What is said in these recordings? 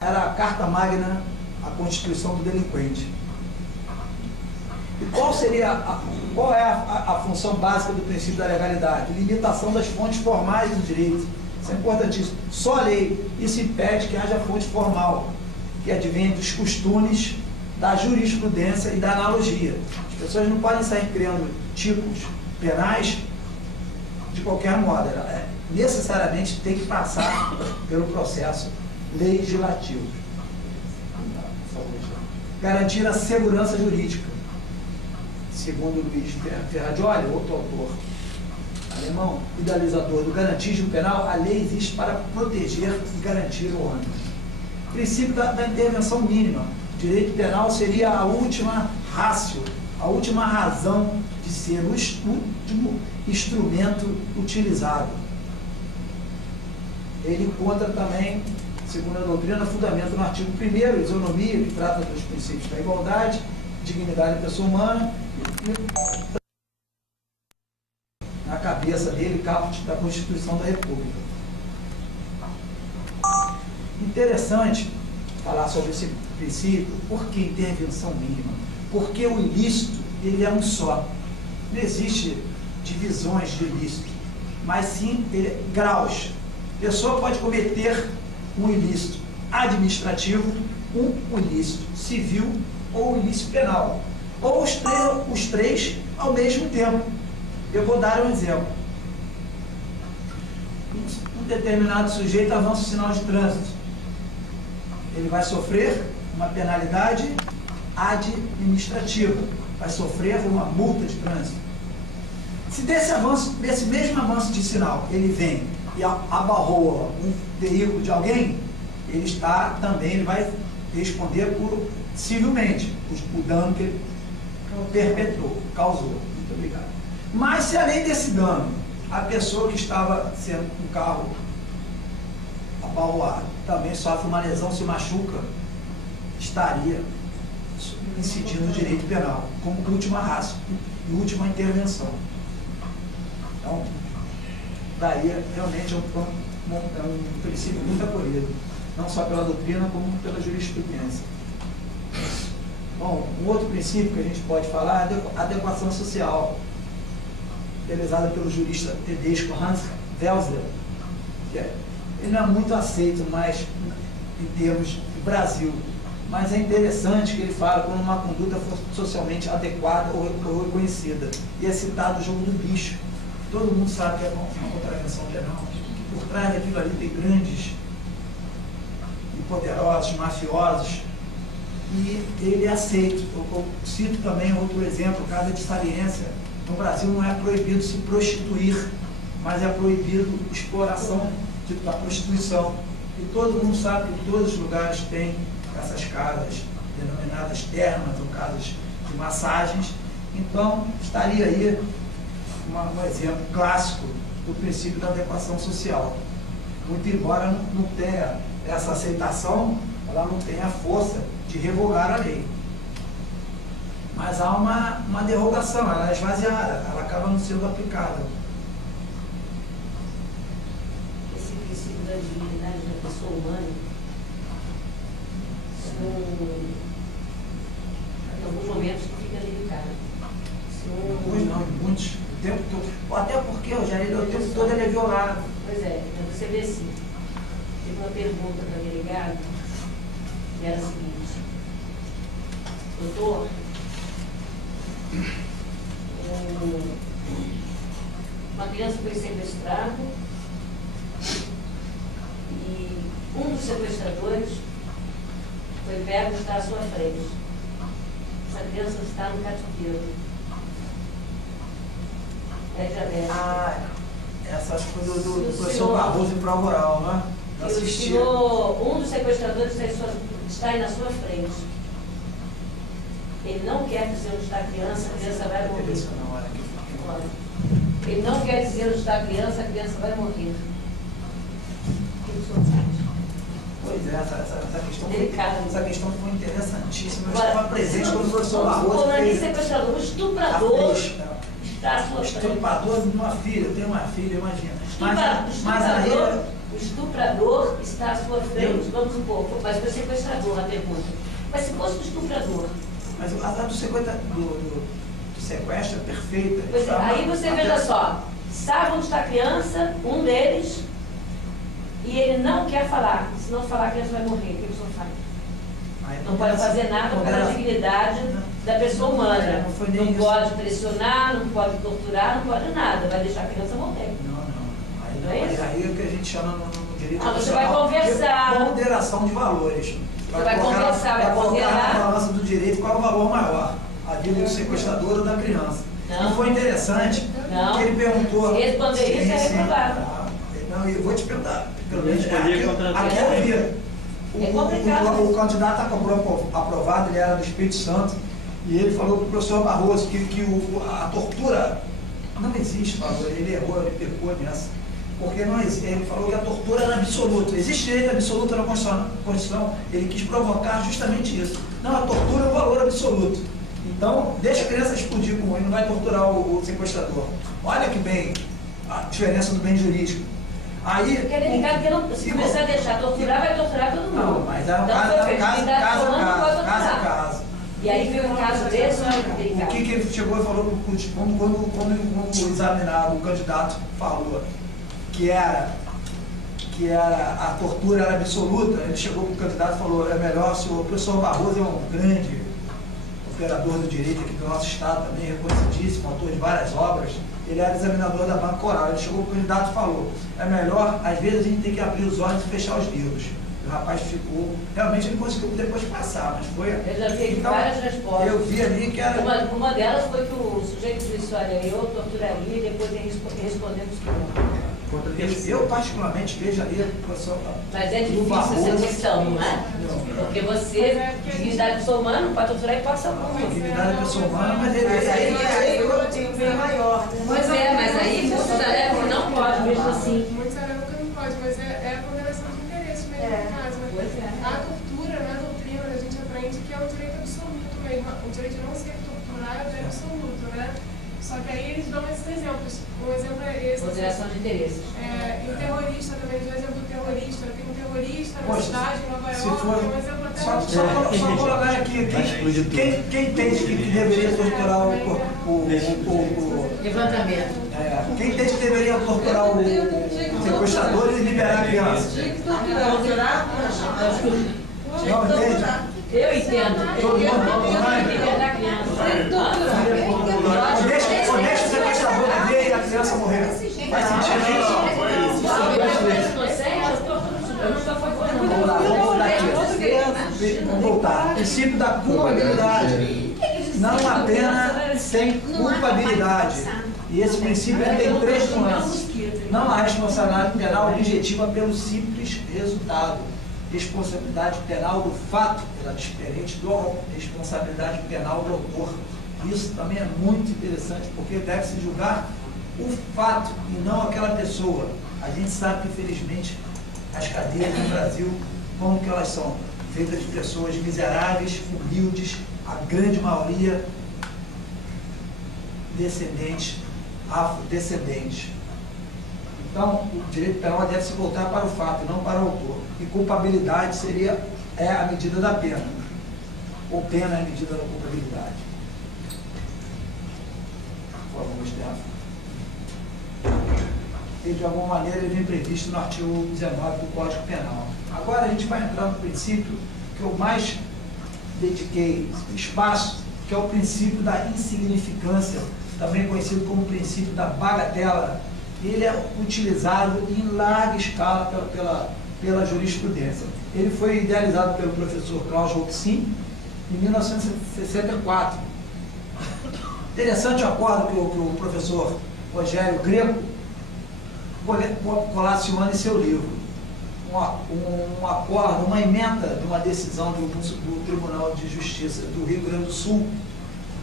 era a carta magna, a constituição do delinquente. E qual é a função básica do princípio da legalidade? Limitação das fontes formais do direito. Isso é importantíssimo. Só a lei. Isso impede que haja fonte formal, que advém dos costumes, da jurisprudência e da analogia. As pessoas não podem sair criando tipos penais de qualquer modo. Ela necessariamente tem que passar pelo processo legislativo. Garantir a segurança jurídica. Segundo Luiz Ferrajoli, outro autor alemão, idealizador do garantismo penal, a lei existe para proteger e garantir o ônus. Princípio da intervenção mínima. Direito penal seria a última ratio, a última razão de ser o último instrumento utilizado. Ele encontra também, segundo a doutrina, fundamento no artigo 1º, isonomia, que trata dos princípios da igualdade, dignidade da pessoa humana, na cabeça dele, caput da Constituição da República. Interessante falar sobre esse princípio. Por que intervenção mínima? Porque o ilícito, ele é um só. Não existe divisões de ilícito, mas sim graus. A pessoa pode cometer um ilícito administrativo, um ilícito civil ou um ilícito penal. Ou os três ao mesmo tempo. Eu vou dar um exemplo. Um determinado sujeito avança o sinal de trânsito. Ele vai sofrer uma penalidade administrativa. Vai sofrer uma multa de trânsito. Se desse mesmo avanço de sinal, ele vem e abarroa um veículo de alguém, ele vai responder civilmente o dano que ele perpetrou, causou. Muito obrigado. Mas se além desse dano, a pessoa que estava sendo com o carro abarroado também sofre uma lesão, se machuca, estaria incidindo no direito penal, como última ratio e última intervenção. Então, daí realmente é um princípio muito acolhido, não só pela doutrina, como pela jurisprudência. Bom, um outro princípio que a gente pode falar é a adequação social, realizada pelo jurista tedesco Hans Welsler, que ele não é muito aceito mais em termos de Brasil, mas é interessante que ele fala quando uma conduta for socialmente adequada ou reconhecida. E é citado o jogo do bicho. Todo mundo sabe que é uma contravenção penal. Por trás daquilo ali tem grandes e poderosos, mafiosos, e ele é aceito. Eu cito também outro exemplo, casa de saliência. No Brasil não é proibido se prostituir, mas é proibido exploração da prostituição. E todo mundo sabe que todos os lugares têm essas casas denominadas termas ou casas de massagens. Então, estaria aí um exemplo clássico do princípio da adequação social. Muito embora não tenha essa aceitação, ela não tenha a força de revogar a lei. Mas há uma derrogação, ela é esvaziada, ela acaba não sendo aplicada. Esse princípio da dignidade da pessoa humana, em alguns momentos fica delicado. Alguns não, em muitos. O tempo todo. Até porque, Rogério, o tempo todo ele é violado. Pois é, então você vê assim, teve uma pergunta para o delegado, que era a seguinte: doutor, uma criança foi sequestrada e um dos sequestradores foi pego e está à sua frente. Essa criança está no cativeiro. Essas coisas do professor Barroso em prova oral, né? Eu assisti. Um dos sequestradores está aí na sua frente. Ele não quer dizer onde está a criança vai morrer. Ele não quer dizer onde está a criança vai morrer. O que o senhor acha? Pois é, essa questão, delicada. Essa questão foi interessantíssima. Eu Agora, estava presente quando o professor Barroso fez... sequestrador, o estuprador está à sua frente. Estuprador de uma filha, eu tenho uma filha, imagina. Mas aí... O estuprador está à sua frente, vamos supor, mas foi sequestrador a pergunta. Mas se fosse o estuprador... Mas a do sequestro é perfeita. Pois é, aí você veja só, sabe onde está a criança, um deles, e ele não quer falar. Se não falar, a criança vai morrer. O que a pessoa faz? Não pode fazer nada pela dignidade da pessoa humana. Não pode pressionar, não pode torturar, não pode nada. Vai deixar a criança morrer. Não é isso? Aí é o que a gente chama no direito. Você vai conversar. Ponderação de valores. Você vai conversar, vai colocar na balança do direito qual é o valor maior, a vida do sequestrador ou da criança. Não foi interessante que ele perguntou. Se responder isso é reprovado. Não, eu vou te perguntar. Pelo menos aqui eu vi. O candidato aprovado, ele era do Espírito Santo, e ele falou para o professor Barroso que a tortura não existe, Barroso, ele errou, ele pecou nessa. Porque não existe, ele falou que a tortura era absoluta. Existe direito absoluto na Constituição, ele quis provocar justamente isso. Não, a tortura é um valor absoluto. Então, deixa a criança explodir com ele, não vai torturar o sequestrador. Olha que bem a diferença do bem jurídico. Aí, porque é delicado, porque não, se começar a deixar torturar, vai torturar todo mundo. Não, mas é um caso a caso. E aí veio um caso desse, o que ele chegou e falou quando o examinado, o candidato falou que a tortura era absoluta, ele chegou para o candidato e falou, é melhor se o professor Barroso é um grande operador do direito aqui do nosso estado também, reconhecidíssimo, autor de várias obras, ele era examinador da Banca Coral, ele chegou para o candidato e falou, é melhor, às vezes a gente tem que abrir os olhos e fechar os livros. O rapaz ficou, realmente ele conseguiu depois passar, mas foi... Eu já vi então, várias respostas. Eu vi ali que era... Uma delas foi que o sujeito disse, olha, eu torturaria e depois respondemos que não. Eu particularmente vejo ali a pessoa... Mas é difícil essa questão, não é? Porque você, dignidade da pessoa humana, não pode torturar e passa por isso. Dignidade da pessoa humana, mas ele... Aí eu tenho bem maior. Pois é, mas aí muitos alegam que não pode, mesmo assim. Muitos alegam que não pode, mas é a ponderação de interesse mesmo no caso. A tortura, na doutrina, a gente aprende que é um direito absoluto mesmo. O direito de não ser torturado é absoluto, né? Só que aí eles dão esses exemplos. Um exemplo é esse. Ponderação de interesses. E o terrorista também, o exemplo do terrorista. Tem um terrorista na cidade, em Nova York, tem um exemplo até... Só colocar aqui, quem entende que deveria torturar o levantamento. Quem entende que deveria torturar o sequestrador e liberar a criança? Não entende? Eu entendo. Todo mundo liberar a criança. Deixa o sequestrador viver e a criança morrer. Faz sentido isso? Vamos voltar. O princípio da culpabilidade. Não há pena sem culpabilidade. E esse princípio tem três nuances. Não há responsabilidade penal objetiva pelo simples resultado. Responsabilidade penal do fato, ela é diferente da responsabilidade penal do autor. Isso também é muito interessante, porque deve-se julgar o fato e não aquela pessoa. A gente sabe que, infelizmente, as cadeias no Brasil, como que elas são? Feitas de pessoas miseráveis, humildes, a grande maioria descendentes, afrodescendentes. Então, o direito penal deve se voltar para o fato e não para o autor. E culpabilidade é a medida da pena. Ou pena é a medida da culpabilidade. Por favor, Stefano. E de alguma maneira ele vem previsto no artigo 19 do Código Penal. Agora a gente vai entrar no princípio que eu mais dediquei espaço, que é o princípio da insignificância, também conhecido como princípio da bagatela. Ele é utilizado em larga escala pela jurisprudência. Ele foi idealizado pelo professor Klaus Roxin em 1964. Interessante o acordo que o professor Rogério Greco colaciona em seu livro. Um acordo, uma emenda de uma decisão do Tribunal de Justiça do Rio Grande do Sul.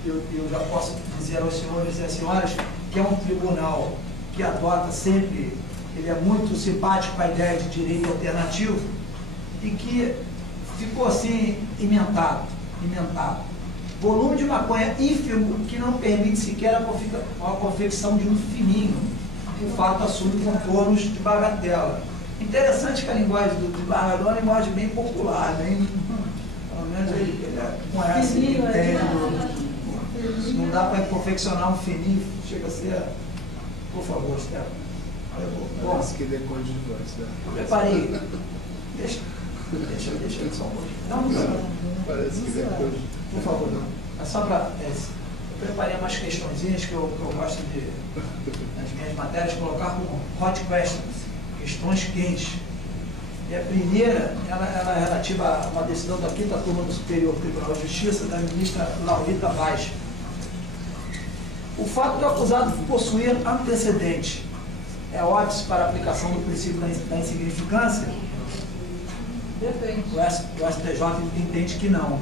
Eu já posso dizer aos senhores e às senhoras que é um tribunal que adota sempre, ele é muito simpático com a ideia de direito alternativo e que ficou assim imentado. Volume de maconha ínfimo que não permite sequer a confecção de um fininho. O fato assume contornos de bagatela. Interessante que a linguagem do desembargador é uma linguagem bem popular, bem, pelo menos ele conhece, ele entende. Não dá para confeccionar um fininho, chega a ser. Por favor, Stefano. Parece que decode de voz, né? Preparei. Deixa só um pouquinho. Não. Parece que decode. Por favor, não. É só para. Eu preparei umas questõezinhas que eu gosto de, nas minhas matérias, colocar como hot questions, questões quentes. E a primeira, ela é relativa a uma decisão da 5ª Turma do Superior Tribunal de Justiça, da ministra Laurita Vaz. O fato do acusado possuir antecedente é óbice para a aplicação do princípio da insignificância? Depende. O STJ entende que não.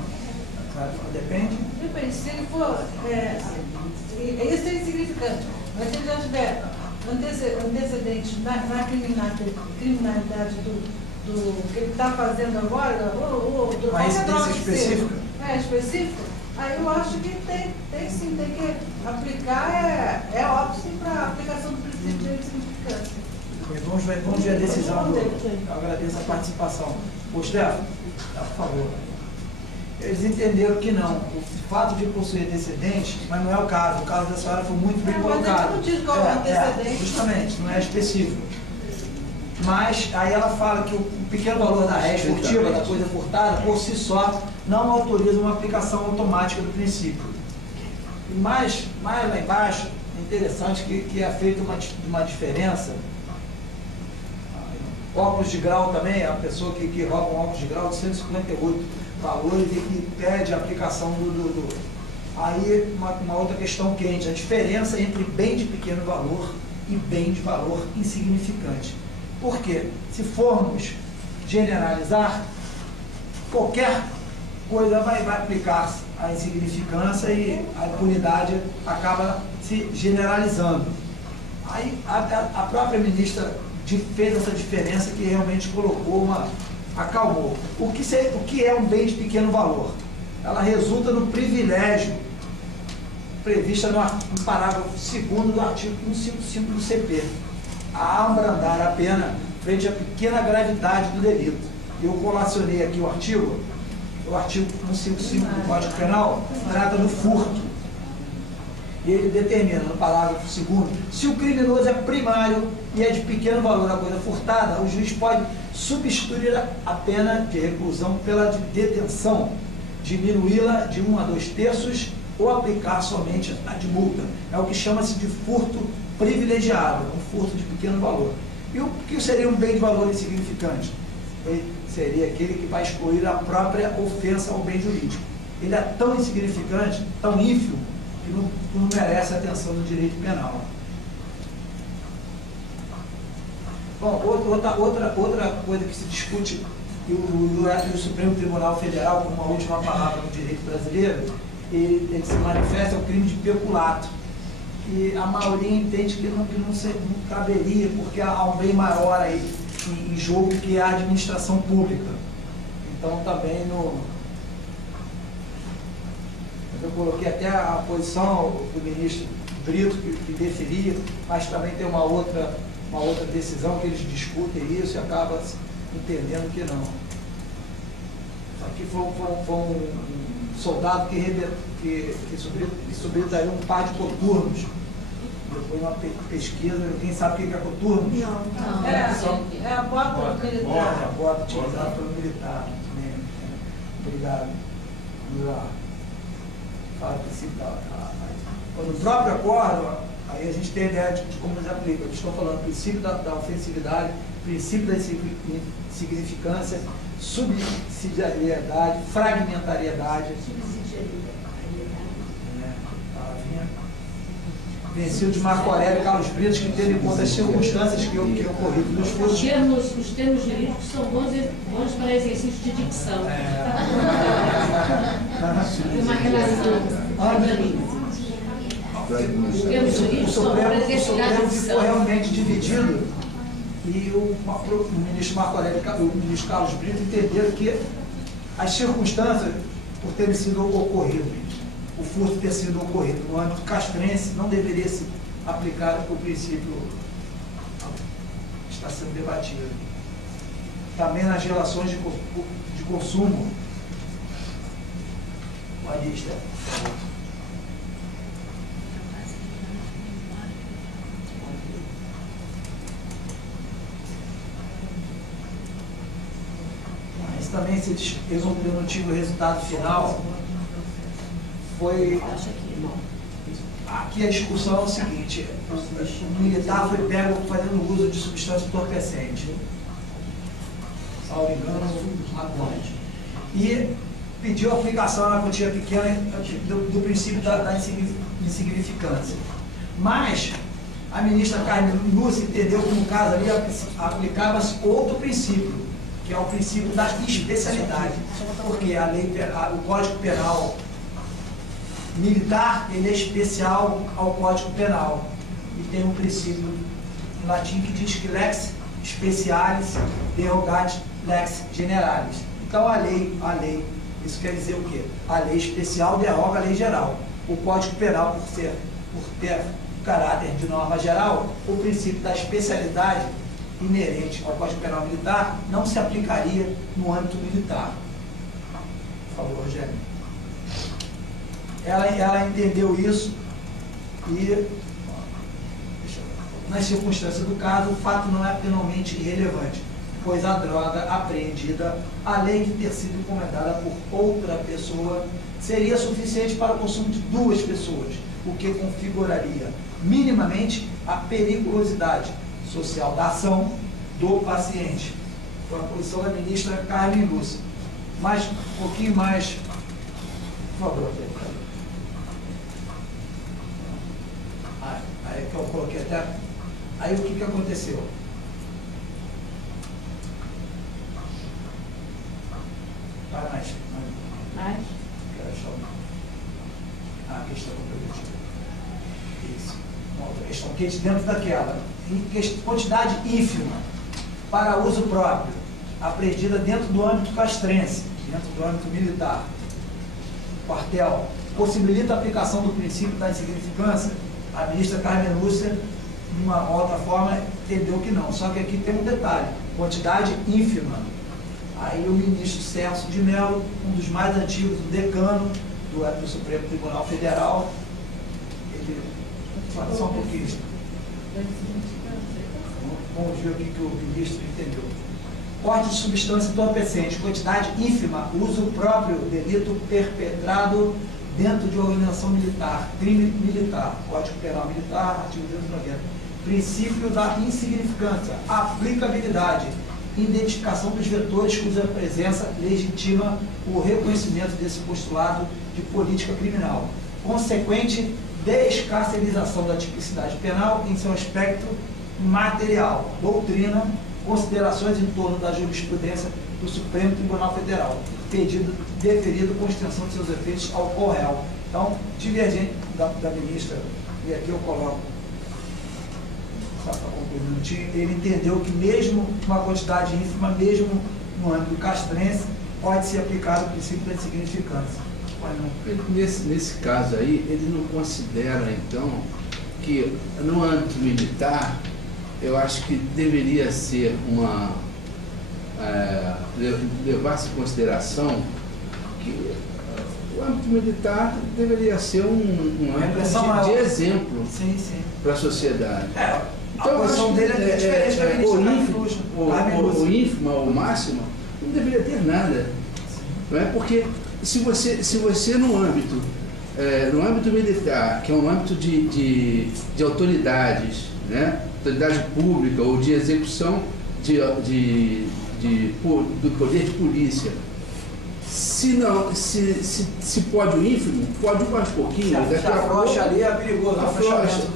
Depende? Depende. Se ele for... isso é insignificante. Mas se ele já tiver antecedentes na criminalidade do que ele está fazendo agora, ou do uma residência específica? Específica. Aí eu acho que tem sim, tem que aplicar, é óbvio para a aplicação do princípio da insignificância. Vamos ver a decisão. Eu agradeço a participação. Ô, Stefano, por favor. Eles entenderam que não. O fato de possuir antecedentes, mas não é o caso. O caso da senhora foi muito bem colocado. Mas não diz qual é o antecedente. Justamente, não é específico. Mas aí ela fala que o pequeno valor da réis furtiva, da coisa furtada, por si só, não autoriza uma aplicação automática do princípio. E mais lá embaixo, é interessante que é feita uma diferença. Óculos de grau também, a pessoa que rouba um óculos de grau de 158 valores e que pede a aplicação Aí uma outra questão quente, a diferença entre bem de pequeno valor e bem de valor insignificante. Por quê? Se formos generalizar, qualquer coisa vai aplicar a insignificância e a impunidade acaba se generalizando. Aí a própria ministra fez essa diferença que realmente colocou acalmou. O que é um bem de pequeno valor? Ela resulta no privilégio prevista no parágrafo 2º do artigo 155 do CP, a abrandar a pena frente à pequena gravidade do delito. Eu colacionei aqui o artigo 155 do Código Penal, trata do furto. E ele determina, no parágrafo 2º, se o criminoso é primário e é de pequeno valor a coisa furtada, o juiz pode substituir a pena de reclusão pela de detenção, diminuí-la de 1 a 2 terços ou aplicar somente a de multa. É o que chama-se de furto privilegiado, um furto de pequeno valor. E o que seria um bem de valor insignificante? Ele seria aquele que vai excluir a própria ofensa ao bem jurídico. Ele é tão insignificante, tão ínfimo, que não merece atenção no direito penal. Bom, outra coisa que se discute, e o Supremo Tribunal Federal, como uma última palavra no direito brasileiro, ele se manifesta o crime de peculato. E a maioria entende que não caberia, porque há um bem maior aí em jogo, que é a administração pública. Então também eu coloquei até a posição do ministro Brito que deferia, mas também tem uma outra decisão que eles discutem isso e acabam entendendo que não. Aqui foi um soldado que sobretaria um par de coturnos. Depois uma pesquisa, quem sabe o que é coturno? Não. É a bota militar. É a bota utilizada pelo militar. Obrigado. Vamos lá. Fala no próprio acordo, aí a gente tem a ideia de como eles aplicam. Eles estão falando princípio da ofensividade, princípio da insignificância, subsidiariedade, fragmentariedade. Vencido de Marco Aurélio e Carlos Brito, que teve em conta as circunstâncias que ocorreram nos furtos. Os termos jurídicos são bons para exercício de dicção. Uma relação. O Supremo ficou realmente dividido e o ministro Marco Aurélio e o ministro Carlos Brito entenderam que as circunstâncias, por terem sido ocorrido, o furto ter sido ocorrido no âmbito castrense, não deveria se aplicar o princípio que está sendo debatido. também nas relações de consumo. Pode ir, Stefano. Mas também se resolveu no time o resultado final. Foi. Aqui a discussão é o seguinte: o militar foi pego fazendo uso de substância entorpecente, salvo engano, maconha, e pediu a aplicação na quantia pequena do princípio da insignificância. Mas a ministra Carmen Lúcia entendeu que no caso ali aplicava-se outro princípio, que é o princípio da especialidade, porque o Código Penal militar, ele é especial ao Código Penal e tem um princípio em latim que diz que lex specialis derogat lex generalis. Então a lei, isso quer dizer o quê? A lei especial deroga a lei geral. O Código Penal, por ter caráter de norma geral, o princípio da especialidade inerente ao Código Penal militar não se aplicaria no âmbito militar. Por favor, Rogério. Ela entendeu isso e, nas circunstâncias do caso, o fato não é penalmente irrelevante, pois a droga apreendida, além de ter sido encomendada por outra pessoa, seria suficiente para o consumo de 2 pessoas, o que configuraria minimamente a periculosidade social da ação do paciente. Foi a posição da ministra Carmen Lúcia. Mas um pouquinho mais, por favor. Aí que eu coloquei até. Aí o que aconteceu? Vai mais. Quero achar a questão competitiva. Isso. Uma outra questão que dentro daquela. Em quantidade ínfima para uso próprio, apreendida dentro do âmbito castrense, dentro do âmbito militar. Quartel. Possibilita a aplicação do princípio da insignificância. A ministra Carmen Lúcia, de uma outra forma, entendeu que não. Só que aqui tem um detalhe, quantidade ínfima. Aí o ministro Celso de Mello, um dos mais antigos, o decano do Supremo Tribunal Federal, ele... Só um pouquinho. Vamos ver o que o ministro entendeu. Porte de substância entorpecente, quantidade ínfima, uso próprio, delito perpetrado dentro de organização militar, crime militar, Código Penal Militar, artigo 290. Princípio da insignificância, aplicabilidade, identificação dos vetores cuja presença legitima o reconhecimento desse postulado de política criminal. Consequente descarcerização da tipicidade penal em seu aspecto material, doutrina, considerações em torno da jurisprudência do Supremo Tribunal Federal, deferido com extensão de seus efeitos ao correal. Então, divergente da ministra, e aqui eu coloco, só para concluir um minutinho, ele entendeu que mesmo uma quantidade ínfima, mesmo no âmbito castrense, pode ser aplicado o princípio da insignificância. Nesse caso aí, ele não considera, então, que no âmbito militar, eu acho que deveria ser levar-se em consideração que o âmbito militar deveria ser um âmbito de exemplo para a sociedade. Então, a posição dele é diferente da ministra. O ínfimo, o máximo, não deveria ter nada. Não é? Porque se você no âmbito militar, que é um âmbito de autoridades, né? Autoridade pública ou de execução do poder de polícia, se pode o ínfimo, pode o mais pouquinho. Se afrouxa ali é perigoso.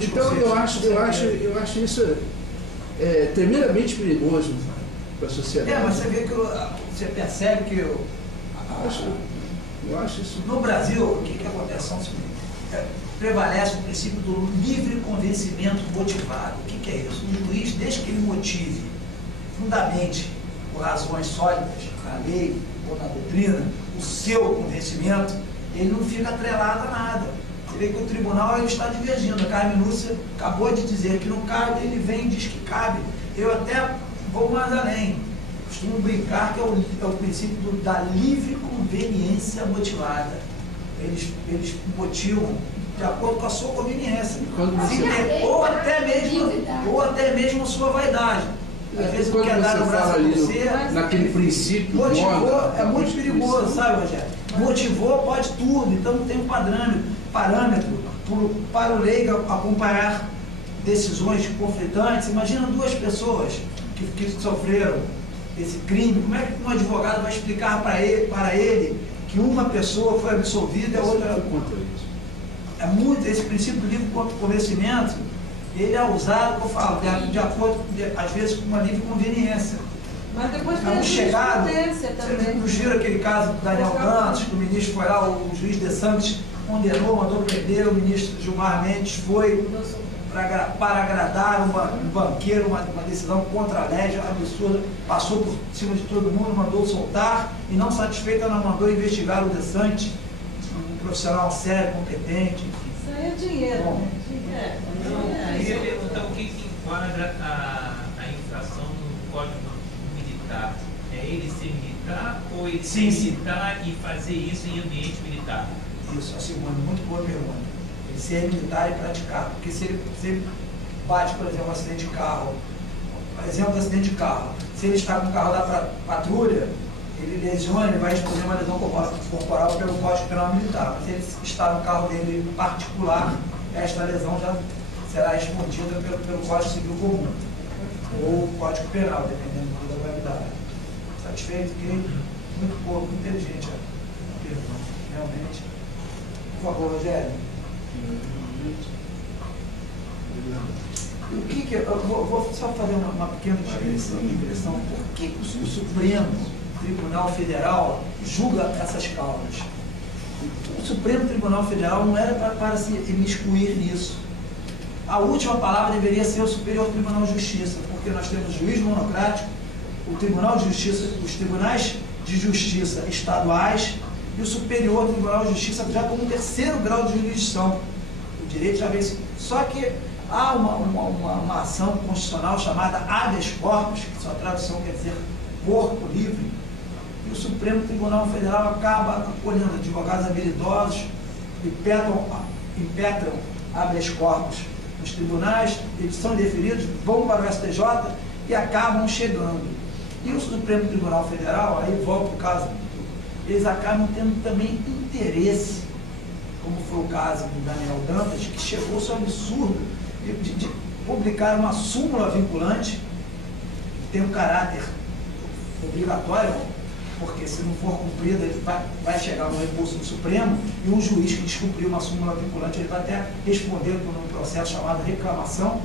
Então eu acho isso tremendamente perigoso para a sociedade. Mas você vê que você percebe que eu acho isso. No Brasil, o que acontece? Prevalece o princípio do livre convencimento motivado. O que é isso? O juiz, desde que ele motive fundamente, por razões sólidas, na lei ou na doutrina, o seu convencimento, ele não fica atrelado a nada. Você vê que o tribunal ele está divergindo. A Carmen Lúcia acabou de dizer que não cabe, ele vem e diz que cabe. Eu até vou mais além. Os costumo brincar que é o princípio da livre conveniência motivada. Eles motivam de acordo com a sua conveniência. Ou até mesmo a sua vaidade. Às vezes quando quer dar você o braço fala a ali você, naquele princípio, motivou, é muito perigoso, sabe, Rogério? Motivou pode tudo, então não tem um parâmetro para o leigo acompanhar decisões conflitantes. Imagina duas pessoas que sofreram esse crime, como é que um advogado vai explicar para ele que uma pessoa foi absolvida e a outra... É muito, esse princípio do livre convencimento, ele é usado, como eu falo, de acordo, às vezes, com uma livre conveniência. Mas depois tem um chegado, também. Nos viram aquele caso do Daniel Dantas, que o ministro foi lá, o juiz de Santos condenou, mandou prender, o ministro Gilmar Mendes foi para agradar um banqueiro, uma decisão contra a lei, absurda, passou por cima de todo mundo, mandou soltar, e não satisfeita, ela mandou investigar o De Santos, um profissional sério, competente. Isso aí é dinheiro. Bom, eu queria perguntar o que enquadra a infração no Código Militar. É ele ser militar ou ele ser militar e fazer isso em ambiente militar? Isso, a segunda, muito boa pergunta. Ele ser militar e praticar. Porque se ele bate, por exemplo, um acidente de carro, exemplo de acidente de carro, se ele está com o carro lá para patrulha, ele lesiona, ele vai responder uma lesão corporal pelo Código Penal Militar. Mas se ele está no carro dele particular, esta lesão já será respondida pelo Código Civil Comum ou Código Penal, dependendo da gravidade. Satisfeito? Muito pouco, muito inteligente a pergunta, realmente. Por favor, Rogério. Eu vou só fazer uma pequena digressão. Por que o Supremo Tribunal Federal julga essas causas? O Supremo Tribunal Federal não era para se imiscuir nisso. A última palavra deveria ser o Superior Tribunal de Justiça, porque nós temos juiz monocrático, o Tribunal de Justiça, os tribunais de justiça estaduais e o Superior Tribunal de Justiça já como terceiro grau de jurisdição. O direito já vem. Só que há uma ação constitucional chamada habeas corpus, que sua tradução quer dizer corpo livre, e o Supremo Tribunal Federal acaba acolhendo advogados habilidosos, impetram habeas corpus nos tribunais, eles são indeferidos, vão para o STJ e acabam chegando. E o Supremo Tribunal Federal, aí volta o caso, eles acabam tendo também interesse, como foi o caso do Daniel Dantas, que chegou ao seu absurdo de publicar uma súmula vinculante, que tem um caráter obrigatório, porque se não for cumprida, ele vai chegar no recurso do Supremo, e um juiz que descumpriu uma súmula vinculante, ele vai até responder por um processo chamado reclamação,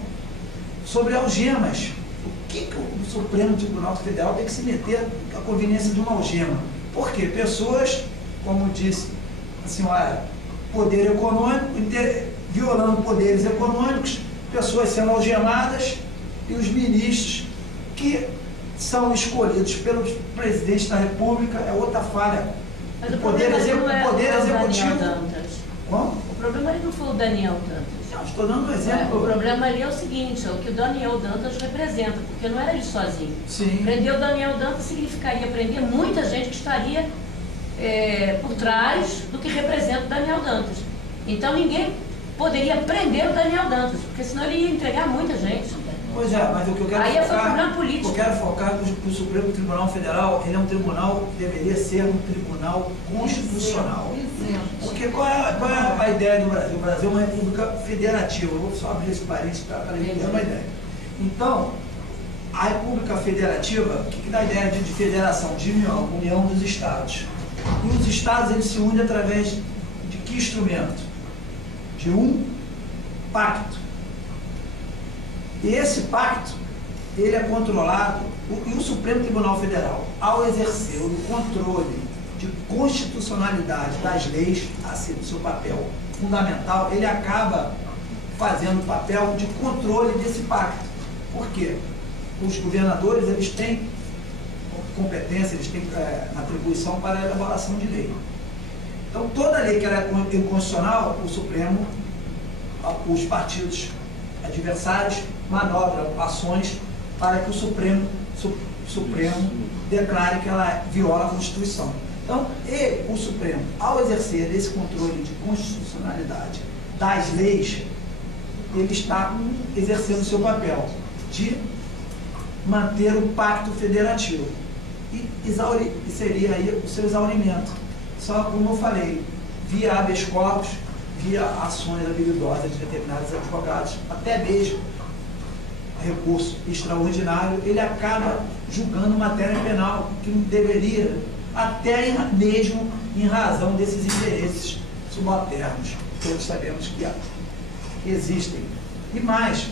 sobre algemas. O que o Supremo Tribunal Federal tem que se meter com a conveniência de uma algema? Por quê? Pessoas, como disse a senhora, poder econômico, violando poderes econômicos, pessoas sendo algemadas, e os ministros que são escolhidos pelo presidente da República, é outra falha. Mas o poder executivo. Como? O problema ali não foi o Daniel Dantas. Não, estou dando um exemplo. O problema ali é o seguinte, é o que o Daniel Dantas representa, porque não era ele sozinho. Sim. Prender o Daniel Dantas significaria prender muita gente que estaria por trás do que representa o Daniel Dantas. Então ninguém poderia prender o Daniel Dantas, porque senão ele ia entregar muita gente. Pois é, mas o que eu quero aí focar, político. Eu quero focar que o Supremo Tribunal Federal, ele é um tribunal que deveria ser um tribunal constitucional. Porque qual é a ideia do Brasil? O Brasil é uma república federativa. Eu vou só abrir esse parênteses para ele ter uma ideia. Então, a república federativa, o que dá a ideia de federação? De união dos estados. E os estados, eles se unem através de que instrumento? De um pacto. E esse pacto, ele é controlado, e o Supremo Tribunal Federal, ao exercer o controle de constitucionalidade das leis, assim, do seu papel fundamental, ele acaba fazendo o papel de controle desse pacto. Por quê? Os governadores, eles têm competência, eles têm atribuição para a elaboração de lei. Então, toda lei que era inconstitucional, o Supremo, os partidos adversários manobram ações para que o Supremo Supremo declare que ela viola a Constituição. Então, o Supremo, ao exercer esse controle de constitucionalidade das leis, ele está exercendo o seu papel de manter o pacto federativo. E seria aí o seu exaurimento. Só como eu falei, via habeas corpus, via ações habilidosas de determinados advogados, até mesmo recurso extraordinário, ele acaba julgando matéria penal que não deveria, até mesmo em razão desses interesses subalternos. Todos sabemos que existem. E mais,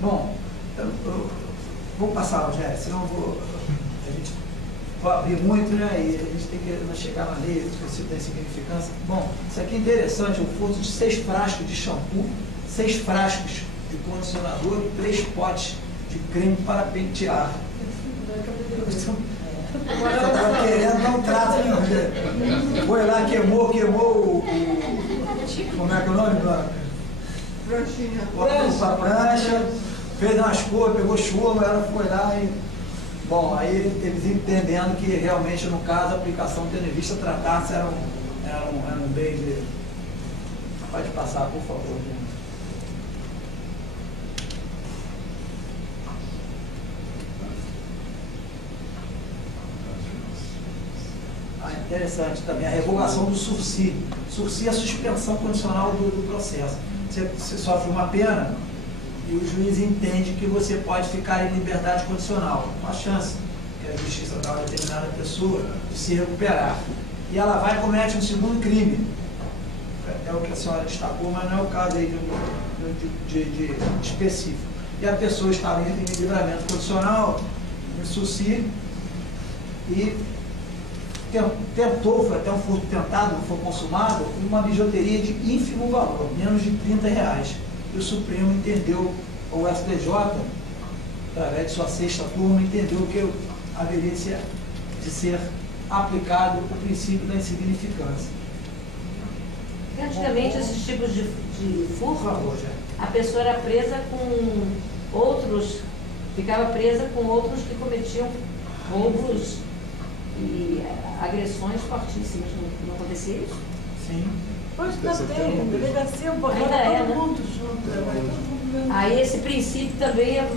bom, eu vou passar, Rogério, senão a gente vai abrir muito, né? E a gente tem que chegar na lei, se tem significância. Bom, isso aqui é interessante, o furto de 6 frascos de shampoo, 6 frascos de condicionador e 3 potes de creme para pentear. Agora querendo, não trata, né? Foi lá, queimou o como é que é o nome, Blanca? Pranchinha. Botou a prancha, fez umas cores, pegou chuva, ela foi lá e... Bom, aí eles entendendo que realmente, no caso, a aplicação tendo em vista tratar-se era um bem de... Pode passar, por favor. Interessante também a revogação do sursi. Sursi é a suspensão condicional do processo. Você sofre uma pena e o juiz entende que você pode ficar em liberdade condicional. Uma chance que a justiça dá a determinada pessoa de se recuperar. E ela vai e comete um segundo crime. É o que a senhora destacou, mas não é o caso aí de específico. E a pessoa estava em livramento condicional, em sursi, e tentou, foi até um furto tentado, não foi consumado, uma bijuteria de ínfimo valor, menos de R$30. E o Supremo entendeu, ou o STJ, através de sua 6ª turma, entendeu que haveria de ser aplicado o princípio da insignificância. Antigamente, esses tipos de furto, a pessoa era presa com outros, ficava presa com outros que cometiam roubos e agressões fortíssimas. Não acontecia isso? Sim. Hoje ainda tem, delegacia, ainda todo mundo junto. Aí esse princípio também é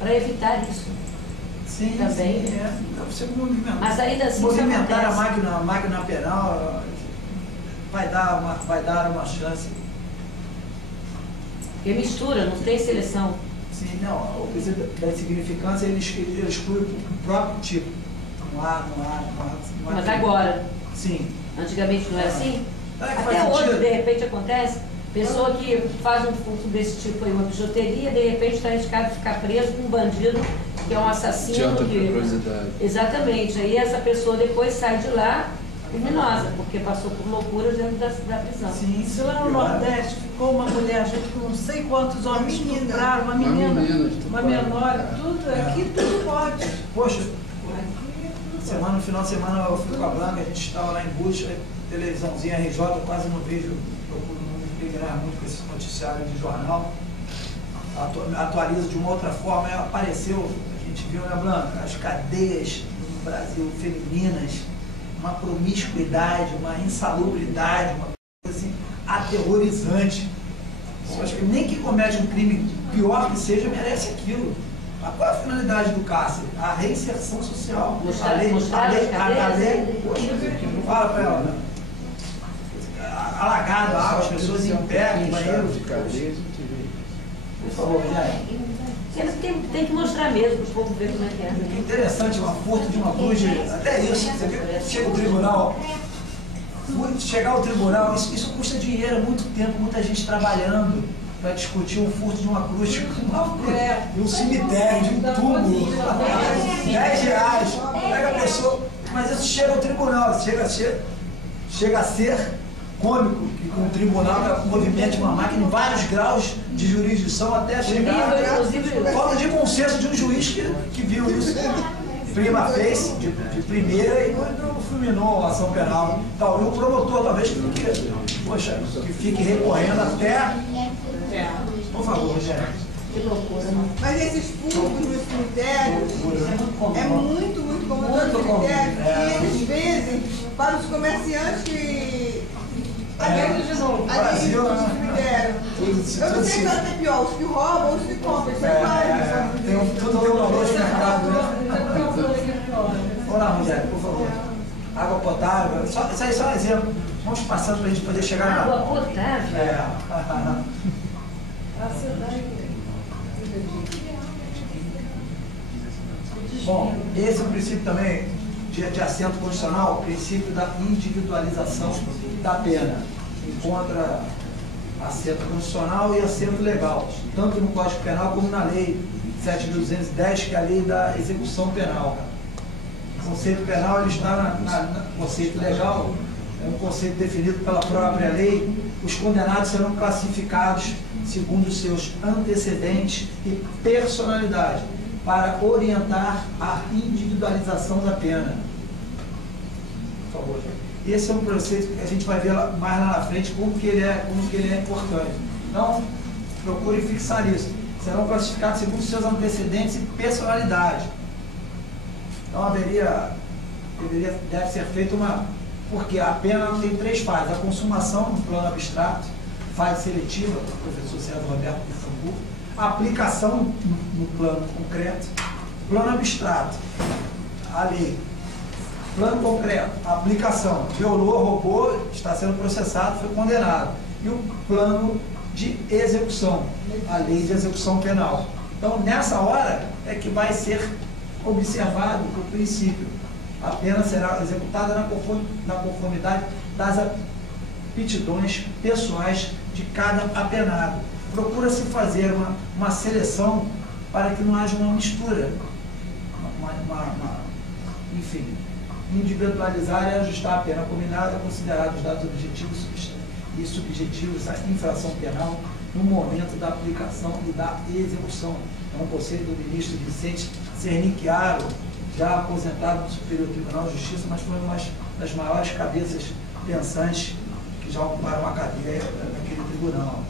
para evitar isso. Sim, também. Sim, é. Você movimentar. Mas ainda assim, movimentar a máquina penal vai dar uma chance. Porque mistura, não tem seleção. Sim, não. O princípio da insignificância ele exclui o próprio tipo. Não há. Mas agora? Sim. Antigamente não era assim? Até hoje, de repente, acontece. Pessoa que faz um furto desse tipo aí, uma bijuteria, de repente está arriscado de ficar preso com um bandido que é um assassino. De alta periculosidade. Exatamente. Aí essa pessoa depois sai de lá criminosa, porque passou por loucuras dentro da prisão. Sim, se lá no Nordeste ficou uma mulher, gente, com não sei quantos homens estupraram, uma menor, tudo, aqui tudo pode. Poxa, no final de semana eu fui com a Blanca, a gente estava lá em busca, televisãozinha RJ, eu quase não vejo, procuro não me integrar muito com esses noticiários de jornal, atualiza de uma outra forma, aí apareceu, a gente viu, né, Blanca, as cadeias no Brasil femininas, uma promiscuidade, uma insalubridade, uma coisa assim, aterrorizante. Eu acho que nem que comete um crime pior que seja, merece aquilo. Mas qual é a finalidade do cárcere? A reinserção social. A lei, fala para ela, né? Alagado, água, as pessoas em pé, no banheiro. Por favor, tem que mostrar mesmo, para o povo ver como é que é. É interessante, uma furto de uma cruz, até isso, você vê, chega o tribunal, chegar ao tribunal, isso custa dinheiro, é muito tempo, muita gente trabalhando para discutir um furto de uma cruz, de um cemitério, de um túmulo, R$10, pega a pessoa, mas isso chega ao tribunal, chega a ser cômico que com o tribunal movimenta uma máquina em vários graus de jurisdição até chegar a falta de bom senso de um juiz que viu isso prima facie, de primeira, e não fulminou a ação penal. Tal, e o promotor talvez que fique recorrendo até... Por favor, Rogério. Que loucura, né? Mas esses furtos nos cemitérios é muito, muito comum nos Muito comum. cemitérios. E eles vendem para os comerciantes que Agora de novo. Brasil, no cemitério. Eu não sei qual é pior, os que roubam ou os que compram. Isso é claro. Tudo tem um valor de mercado, né? Vamos lá, Rogério, por favor. Água potável, isso aí é só um exemplo. Vamos passando para a gente poder chegar na... Água potável? A cidade. Bom, esse é o princípio também de assento constitucional, o princípio da individualização da pena. Encontra assento constitucional e assento legal, tanto no Código Penal como na Lei 7.210, que é a lei da execução penal. O conceito penal ele está no conceito legal, é um conceito definido pela própria lei. Os condenados serão classificados segundo os seus antecedentes e personalidade, para orientar a individualização da pena. Por favor. Esse é um preceito que a gente vai ver mais lá na frente como que ele é importante. Então, procure fixar isso. Serão classificados segundo os seus antecedentes e personalidade. Então, deve ser feita uma... Porque a pena tem 3 fases. A consumação no plano abstrato, fase seletiva, do professor César Roberto de Sambu, a aplicação no plano concreto, plano abstrato, a lei, plano concreto, a aplicação, violou, roubou, está sendo processado, foi condenado, e o plano de execução, a lei de execução penal. Então, nessa hora é que vai ser observado o princípio. A pena será executada na conformidade das aptidões pessoais de cada apenado. Procura-se fazer uma seleção para que não haja uma mistura, enfim, individualizar e ajustar a pena combinada, considerar os dados objetivos e subjetivos da infração penal no momento da aplicação e da execução. É um conceito do ministro Vicente Cernicchiaro, já aposentado no Superior Tribunal de Justiça, mas foi uma das maiores cabeças pensantes que já ocuparam a cadeia naquele tribunal.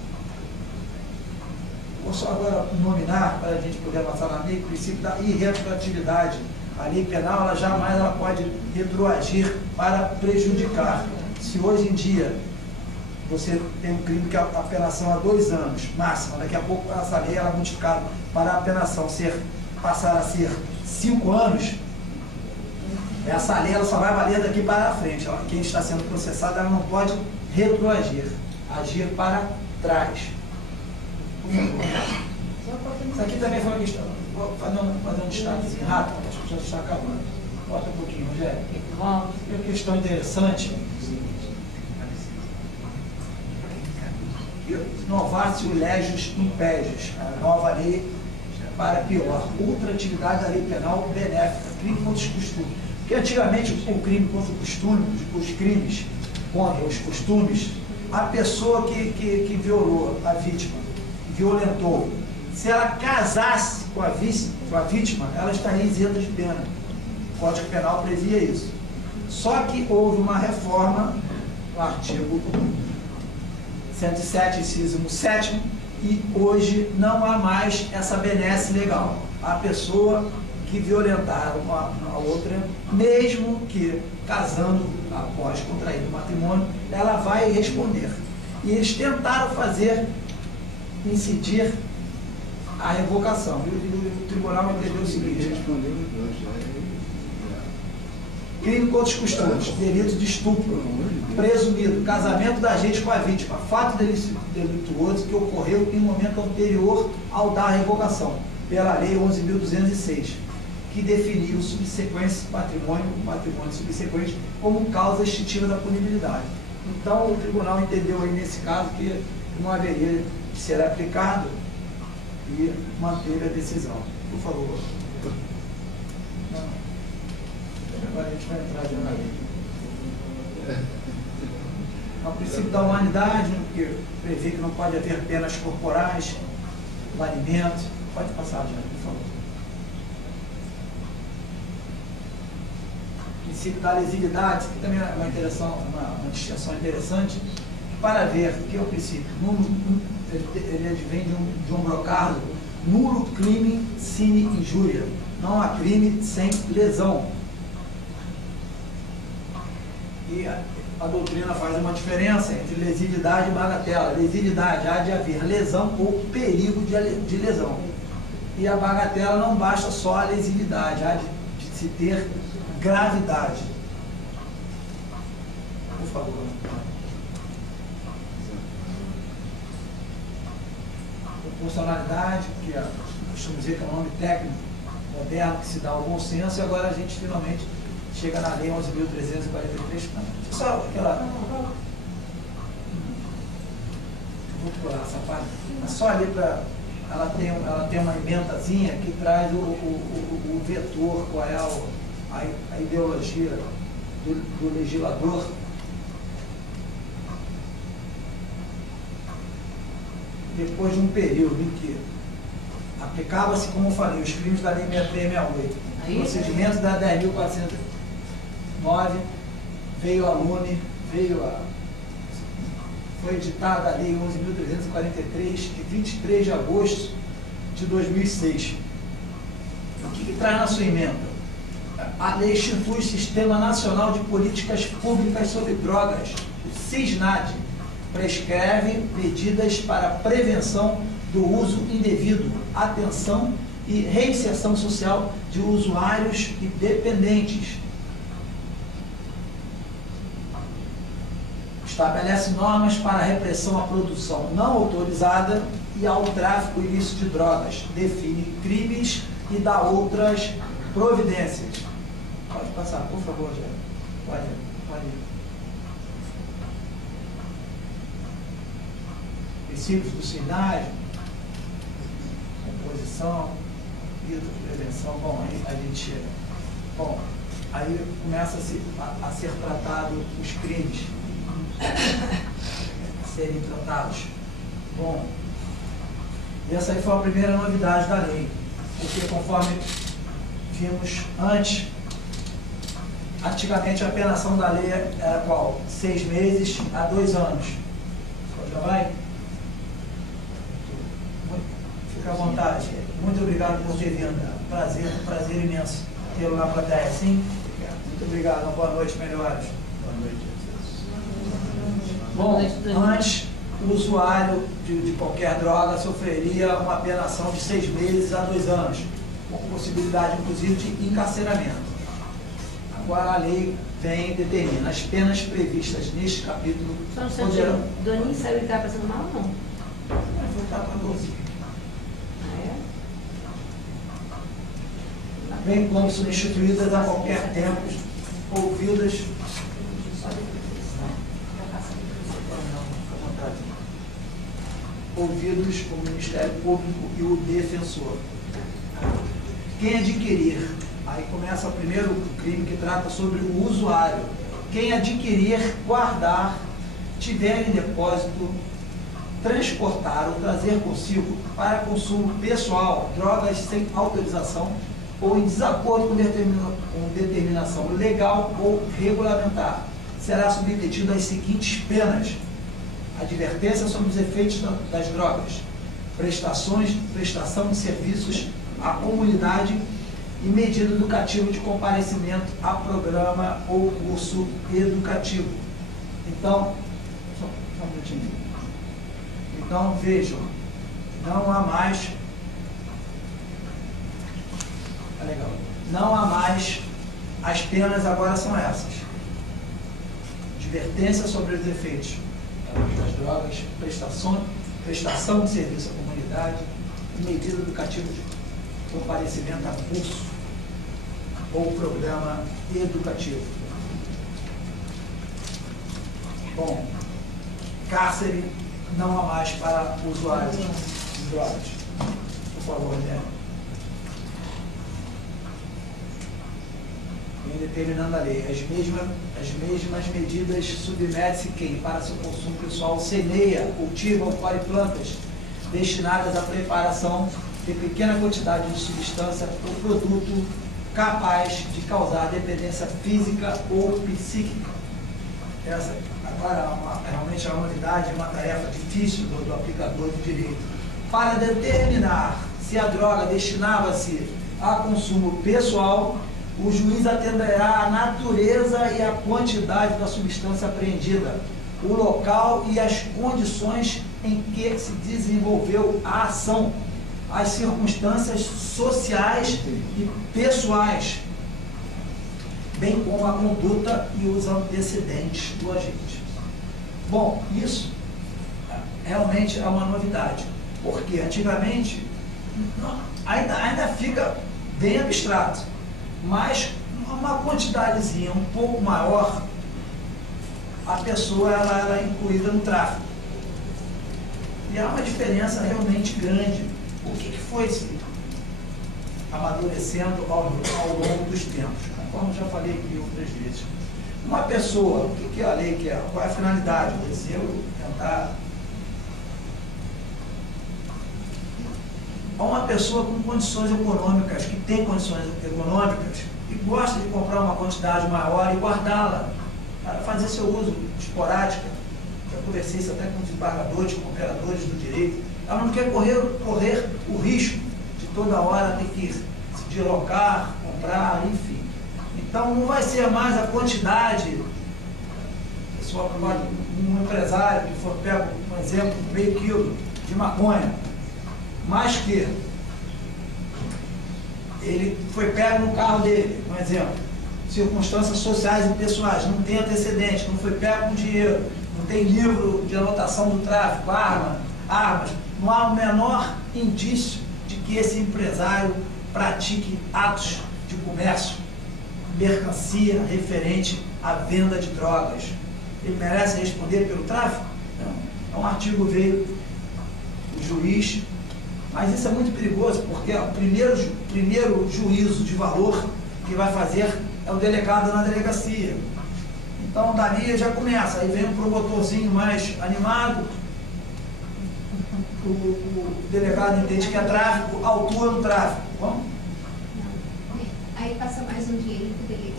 Vou só agora nominar, para a gente poder avançar na lei, o princípio da irretroatividade. A lei penal, ela jamais pode retroagir para prejudicar. Se hoje em dia você tem um crime que a apenação é 2 anos, máxima, daqui a pouco essa lei ela é modificada para a apenação passar a ser 5 anos, essa lei ela só vai valer daqui para frente. Quem está sendo processado ela não pode retroagir, agir para trás. Isso aqui também foi uma questão. Vou fazer um destaque rápido, acho que já está acabando. Bota um pouquinho, Rogério. Uma questão interessante. Novatio legis impégios, a nova lei para pior. Outra atividade da lei penal benéfica, crime contra os costumes. Porque antigamente o crime contra o costume, os crimes contra os costumes, a pessoa que violou a vítima, violentou, se ela casasse com a vítima, ela estaria isenta de pena. O Código Penal previa isso. Só que houve uma reforma no artigo 107, inciso 7, e hoje não há mais essa benesse legal. A pessoa que violentar uma outra, mesmo que casando após contrair o matrimônio, ela vai responder. E eles tentaram incidir a revocação. E o tribunal entendeu o seguinte: crime contra os costumes, delito de estupro, presumido, casamento da agente com a vítima, fato delituoso que ocorreu em momento anterior ao da revogação, pela Lei 11.206, que definiu subsequência patrimônio subsequente como causa extintiva da punibilidade. Então, o tribunal entendeu aí nesse caso que não haveria de ser aplicado e manteve a decisão. Por favor. Não. Agora a gente vai entrar já na lei. O princípio da humanidade, que prevê que não pode haver penas corporais, o alimento. Pode passar, já, por favor. O princípio da lesividade, que também é uma distinção interessante, para ver que é o princípio. Ele vem de um brocardo nulo crime sine injúria. Não há crime sem lesão. E a doutrina faz uma diferença entre lesividade e bagatela. Lesividade, há de haver lesão ou perigo de lesão. E a bagatela não basta só a lesividade, há de se ter gravidade. Por favor. Proporcionalidade, que costumo dizer que é um nome técnico moderno que se dá ao bom senso, e agora a gente finalmente chega na Lei 11.343. Só aquela. Vou pular essa parte. Só ali para. Ela tem uma emendazinha que traz o vetor, qual é a ideologia do legislador. Depois de um período em que aplicava-se, como eu falei, os crimes da Lei 6368, o procedimento da 10.409, veio a LUNE, foi editada a Lei 11.343, de 23 de agosto de 2006. O que traz na sua emenda? A lei institui o Sistema Nacional de Políticas Públicas sobre Drogas, o SISNAD, prescreve medidas para prevenção do uso indevido, atenção e reinserção social de usuários e dependentes. Estabelece normas para a repressão à produção não autorizada e ao tráfico ilícito de drogas. Define crimes e dá outras providências. Pode passar, por favor, Jair. Pode ir. Princípios do SINAD, composição, prevenção. Bom, aí a gente chega. Bom, aí começa a ser tratado os crimes. Serem tratados. Bom, e essa aí foi a primeira novidade da lei, porque conforme vimos antes, antigamente a penação da lei era qual? 6 meses a 2 anos. Já vai? Fica à vontade. Muito obrigado por ter vindo. Prazer imenso tê-lo na plateia, sim? Muito obrigado. Uma boa noite, melhores. Boa noite. Bom, antes, o usuário de qualquer droga sofreria uma penação de 6 meses a 2 anos, com possibilidade, inclusive, de encarceramento. Agora a lei vem e determina as penas previstas neste capítulo. Poderão... Doninho sabe que está passando mal ou não? Vai voltar para 12. Bem como substituídas a qualquer tempo, ouvidas. Ouvidos o Ministério Público e o defensor. Quem adquirir, aí começa o primeiro crime que trata sobre o usuário. Quem adquirir, guardar, tiver em depósito, transportar ou trazer consigo para consumo pessoal drogas sem autorização ou em desacordo com determinação legal ou regulamentar, será submetido às seguintes penas: advertência sobre os efeitos das drogas, prestação de serviços à comunidade e medida educativa de comparecimento a programa ou curso educativo. Então, só um minutinho. Então, vejam, não há mais, legal, não há mais, as penas agora são essas: advertência sobre os efeitos das drogas, prestação de serviço à comunidade e medida educativa de comparecimento a curso ou programa educativo. Bom, cárcere não há mais para usuários de drogas. Por favor, né? Determinando a lei, as mesmas medidas submete-se quem, para seu consumo pessoal, semeia, cultiva ou colhe plantas destinadas à preparação de pequena quantidade de substância ou produto capaz de causar dependência física ou psíquica. Essa agora realmente é uma novidade, uma tarefa difícil do aplicador de direito. Para determinar se a droga destinava-se a consumo pessoal, o juiz atenderá à natureza e à quantidade da substância apreendida, o local e as condições em que se desenvolveu a ação, as circunstâncias sociais e pessoais, bem como a conduta e os antecedentes do agente. Bom, isso realmente é uma novidade, porque antigamente ainda fica bem abstrato, mas uma quantidadezinha um pouco maior, a pessoa ela é incluída no tráfico. E há uma diferença realmente grande. O que foi se amadurecendo ao longo dos tempos? Como já falei aqui outras vezes. Uma pessoa, o que a lei quer? Qual é a finalidade? Eu tentar. Uma pessoa com condições econômicas, que tem condições econômicas, e gosta de comprar uma quantidade maior e guardá-la, para fazer seu uso esporádico. Já conversei isso até com desembargadores, com operadores do direito. Ela não quer correr o risco de toda hora ter que se deslocar, comprar, enfim. Então não vai ser mais a quantidade. Pessoal, um empresário que for pego, por exemplo, meio quilo de maconha, mas que ele foi pego no carro dele, por exemplo, circunstâncias sociais e pessoais, não tem antecedente, não foi pego com dinheiro, não tem livro de anotação do tráfico, armas, não há o menor indício de que esse empresário pratique atos de comércio, mercancia referente à venda de drogas. Ele merece responder pelo tráfico? Não. É um artigo veio do juiz, mas isso é muito perigoso, porque o primeiro juízo de valor que vai fazer é o delegado na delegacia. Então dali já começa, aí vem um promotorzinho mais animado, o delegado entende que é tráfico, autua no tráfico. Vamos? Aí passa mais um dinheiro para o delegado?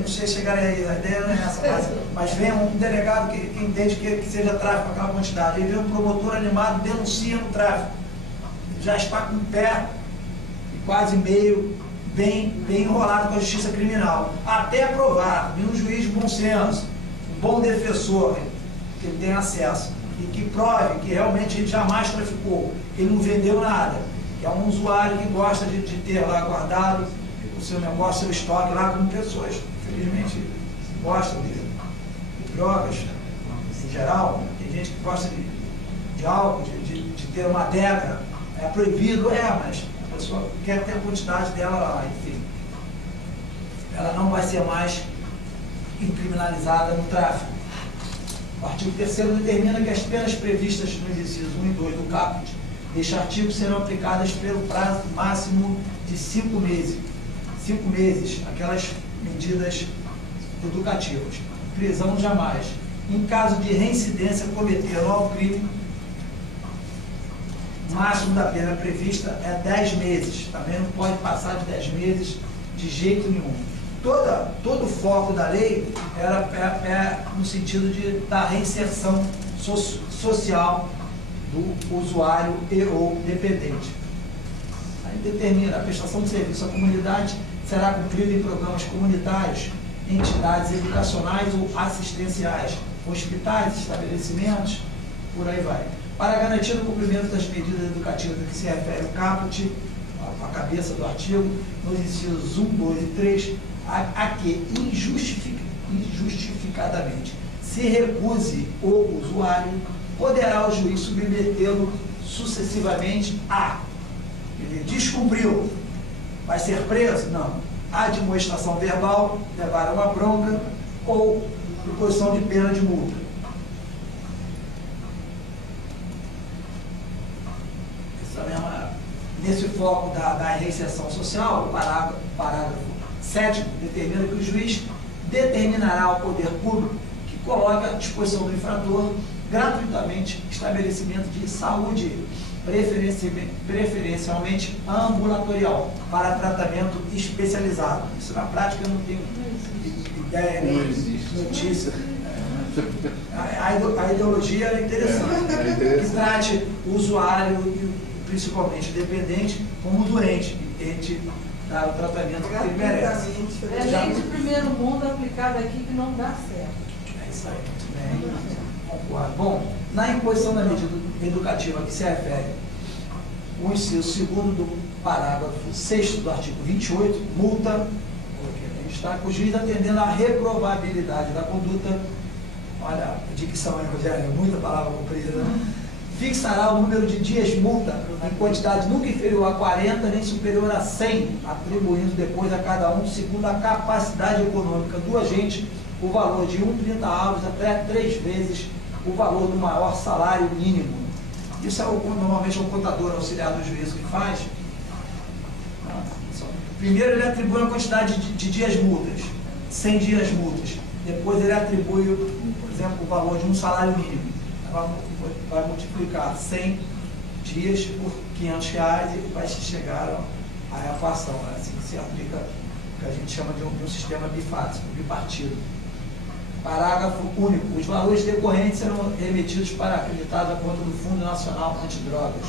Não sei chegar aí, a ideia não é essa, mas vem um delegado que entende que seja tráfico aquela quantidade, aí vem um promotor animado, denuncia no tráfico, já está com o pé quase meio bem enrolado com a justiça criminal, até provar, vem um juiz de bom senso, um bom defensor, que ele tem acesso, e que prove que realmente ele jamais traficou, que ele não vendeu nada, que é um usuário que gosta de ter lá guardado o seu negócio, seu estoque lá como pessoas, infelizmente gostam de drogas em geral, tem gente que gosta de álcool, de ter uma adega, é proibido, mas a pessoa quer ter a quantidade dela lá, enfim. Ela não vai ser mais incriminalizada no tráfico. O artigo 3º determina que as penas previstas nos incisos 1 e 2 do caput deste artigo serão aplicadas pelo prazo máximo de 5 meses. 5 meses, aquelas medidas educativas. Prisão jamais. Em caso de reincidência, cometer novo crime, o máximo da pena prevista é 10 meses. Também não pode passar de 10 meses de jeito nenhum. Todo o foco da lei é no sentido da reinserção social do usuário e ou dependente. Aí determina a prestação de serviço à comunidade será cumprida em programas comunitários, entidades educacionais ou assistenciais, hospitais, estabelecimentos, por aí vai. Para garantir o cumprimento das medidas educativas a que se refere o caput, a cabeça do artigo, nos incisos 1, 2 e 3, a que injustificadamente se recuse o usuário, poderá o juiz submetê-lo sucessivamente a: ele descumpriu, vai ser preso? Não. A admoestação verbal, levar a uma bronca ou imposição de pena de multa. Nesse foco da reinserção social, o parágrafo 7º determina que o juiz determinará ao poder público que coloque à disposição do infrator gratuitamente estabelecimento de saúde, preferencialmente ambulatorial, para tratamento especializado. Isso na prática eu não tenho ideia, nem notícia. A ideologia é interessante, que trate o usuário e o principalmente o dependente, como o doente, e tente dar o tratamento que ele merece. É lei de primeiro mundo aplicada aqui que não dá certo. É isso aí, muito bem. Concordo. Bom, na imposição da medida educativa que se refere o inciso 2º do parágrafo 6º do artigo 28, multa, está com o juiz atendendo à reprovabilidade da conduta. Olha, a dicção aí, Rogério, é muita palavra comprida. Fixará o número de dias multa em quantidade nunca inferior a 40, nem superior a 100, atribuindo depois a cada um, segundo a capacidade econômica do agente, o valor de 1,30 avos até 3 vezes o valor do maior salário mínimo. Isso é normalmente o contador auxiliar do juízo que faz. Primeiro ele atribui uma quantidade de dias multas, 100 dias multas. Depois ele atribui, por exemplo, o valor de um salário mínimo. Vai multiplicar 100 dias por R$500 e vai chegar à equação. É assim que se aplica o que a gente chama de um sistema bipartido. Parágrafo único. Os valores decorrentes serão remetidos para acreditado a conta do Fundo Nacional Antidrogas.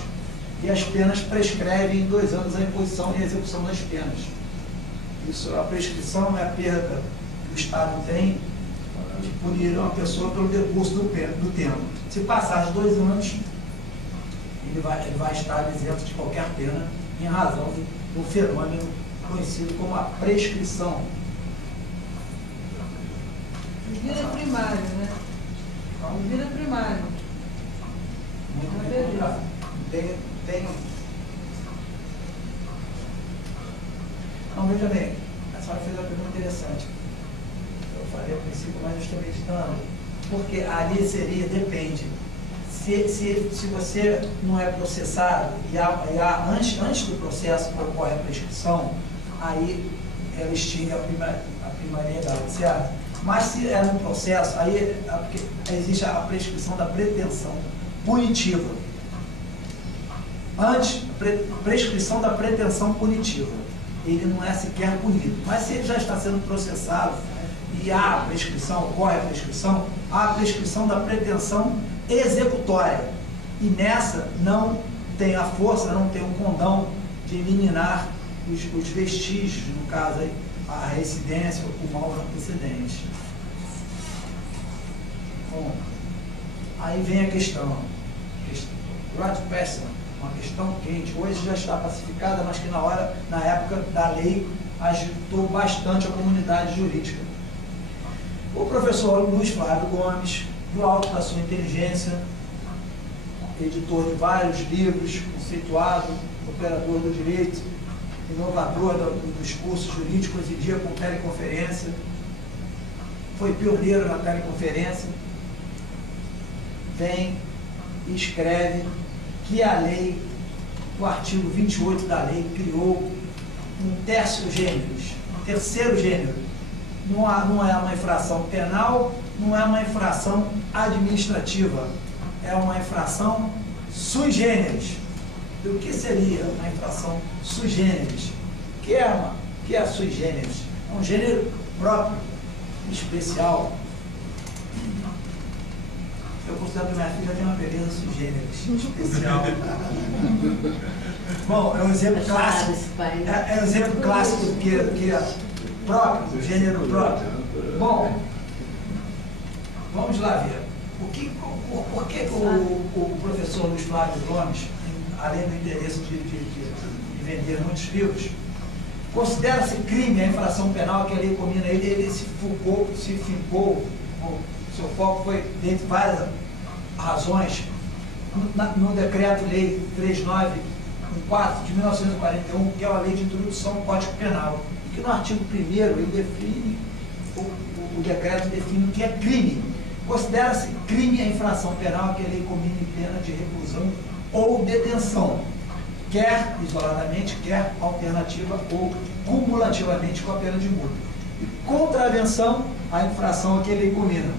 E as penas prescrevem em 2 anos a imposição e a execução das penas. Isso, a prescrição é a perda que o Estado tem de punir uma pessoa pelo decurso do tempo. Se passar de 2 anos, ele vai estar isento de qualquer pena em razão do fenômeno conhecido como a prescrição. Vira primário, né? Vira primário. Muito bem colocado. Não, veja bem, a senhora fez uma pergunta interessante. Eu falei a princípio, mas eu estou meditando. Porque ali seria, depende. Se você não é processado e antes do processo ocorre a prescrição, aí ela extingue a primariedade, certo? Mas se é no processo, aí existe a prescrição da pretensão punitiva. Antes, prescrição da pretensão punitiva. Ele não é sequer punido. Mas se ele já está sendo processado e há a prescrição, ocorre a prescrição, há a prescrição da pretensão executória. E nessa não tem a força, não tem o condão de eliminar os vestígios, no caso aí, a residência, o mal antecedente. Bom, aí vem a questão. Right question, uma questão quente, hoje já está pacificada, mas que na época da lei, agitou bastante a comunidade jurídica. O professor Luiz Flávio Gomes, do alto da sua inteligência, editor de vários livros, conceituado, operador do direito, inovador dos cursos jurídicos e dia com teleconferência, foi pioneiro na teleconferência, vem e escreve que a lei, o artigo 28 da lei, criou um terceiro gênero. Não é uma infração penal, não é uma infração administrativa, é uma infração sui generis. O que seria uma infração sui generis? Que é a sui generis? É um gênero próprio, especial. Eu considero que minha filha tem uma beleza sui generis, especial. Bom, é um exemplo clássico. É um exemplo clássico que é próprio, gênero próprio. Bom, vamos lá ver. Por que o professor Luiz Flávio Gomes, além do interesse de vender muitos livros, considera-se crime a infração penal que a lei comina? Ele se fincou, o seu foco foi, dentre várias razões, no decreto-lei 3914 de 1941, que é a lei de introdução ao Código Penal, que no artigo 1º ele define, o decreto define o que é crime. Considera-se crime a infração penal que a lei comina em pena de reclusão ou detenção, quer isoladamente, quer alternativa ou cumulativamente com a pena de multa. E contravenção, a infração a que a lei comina.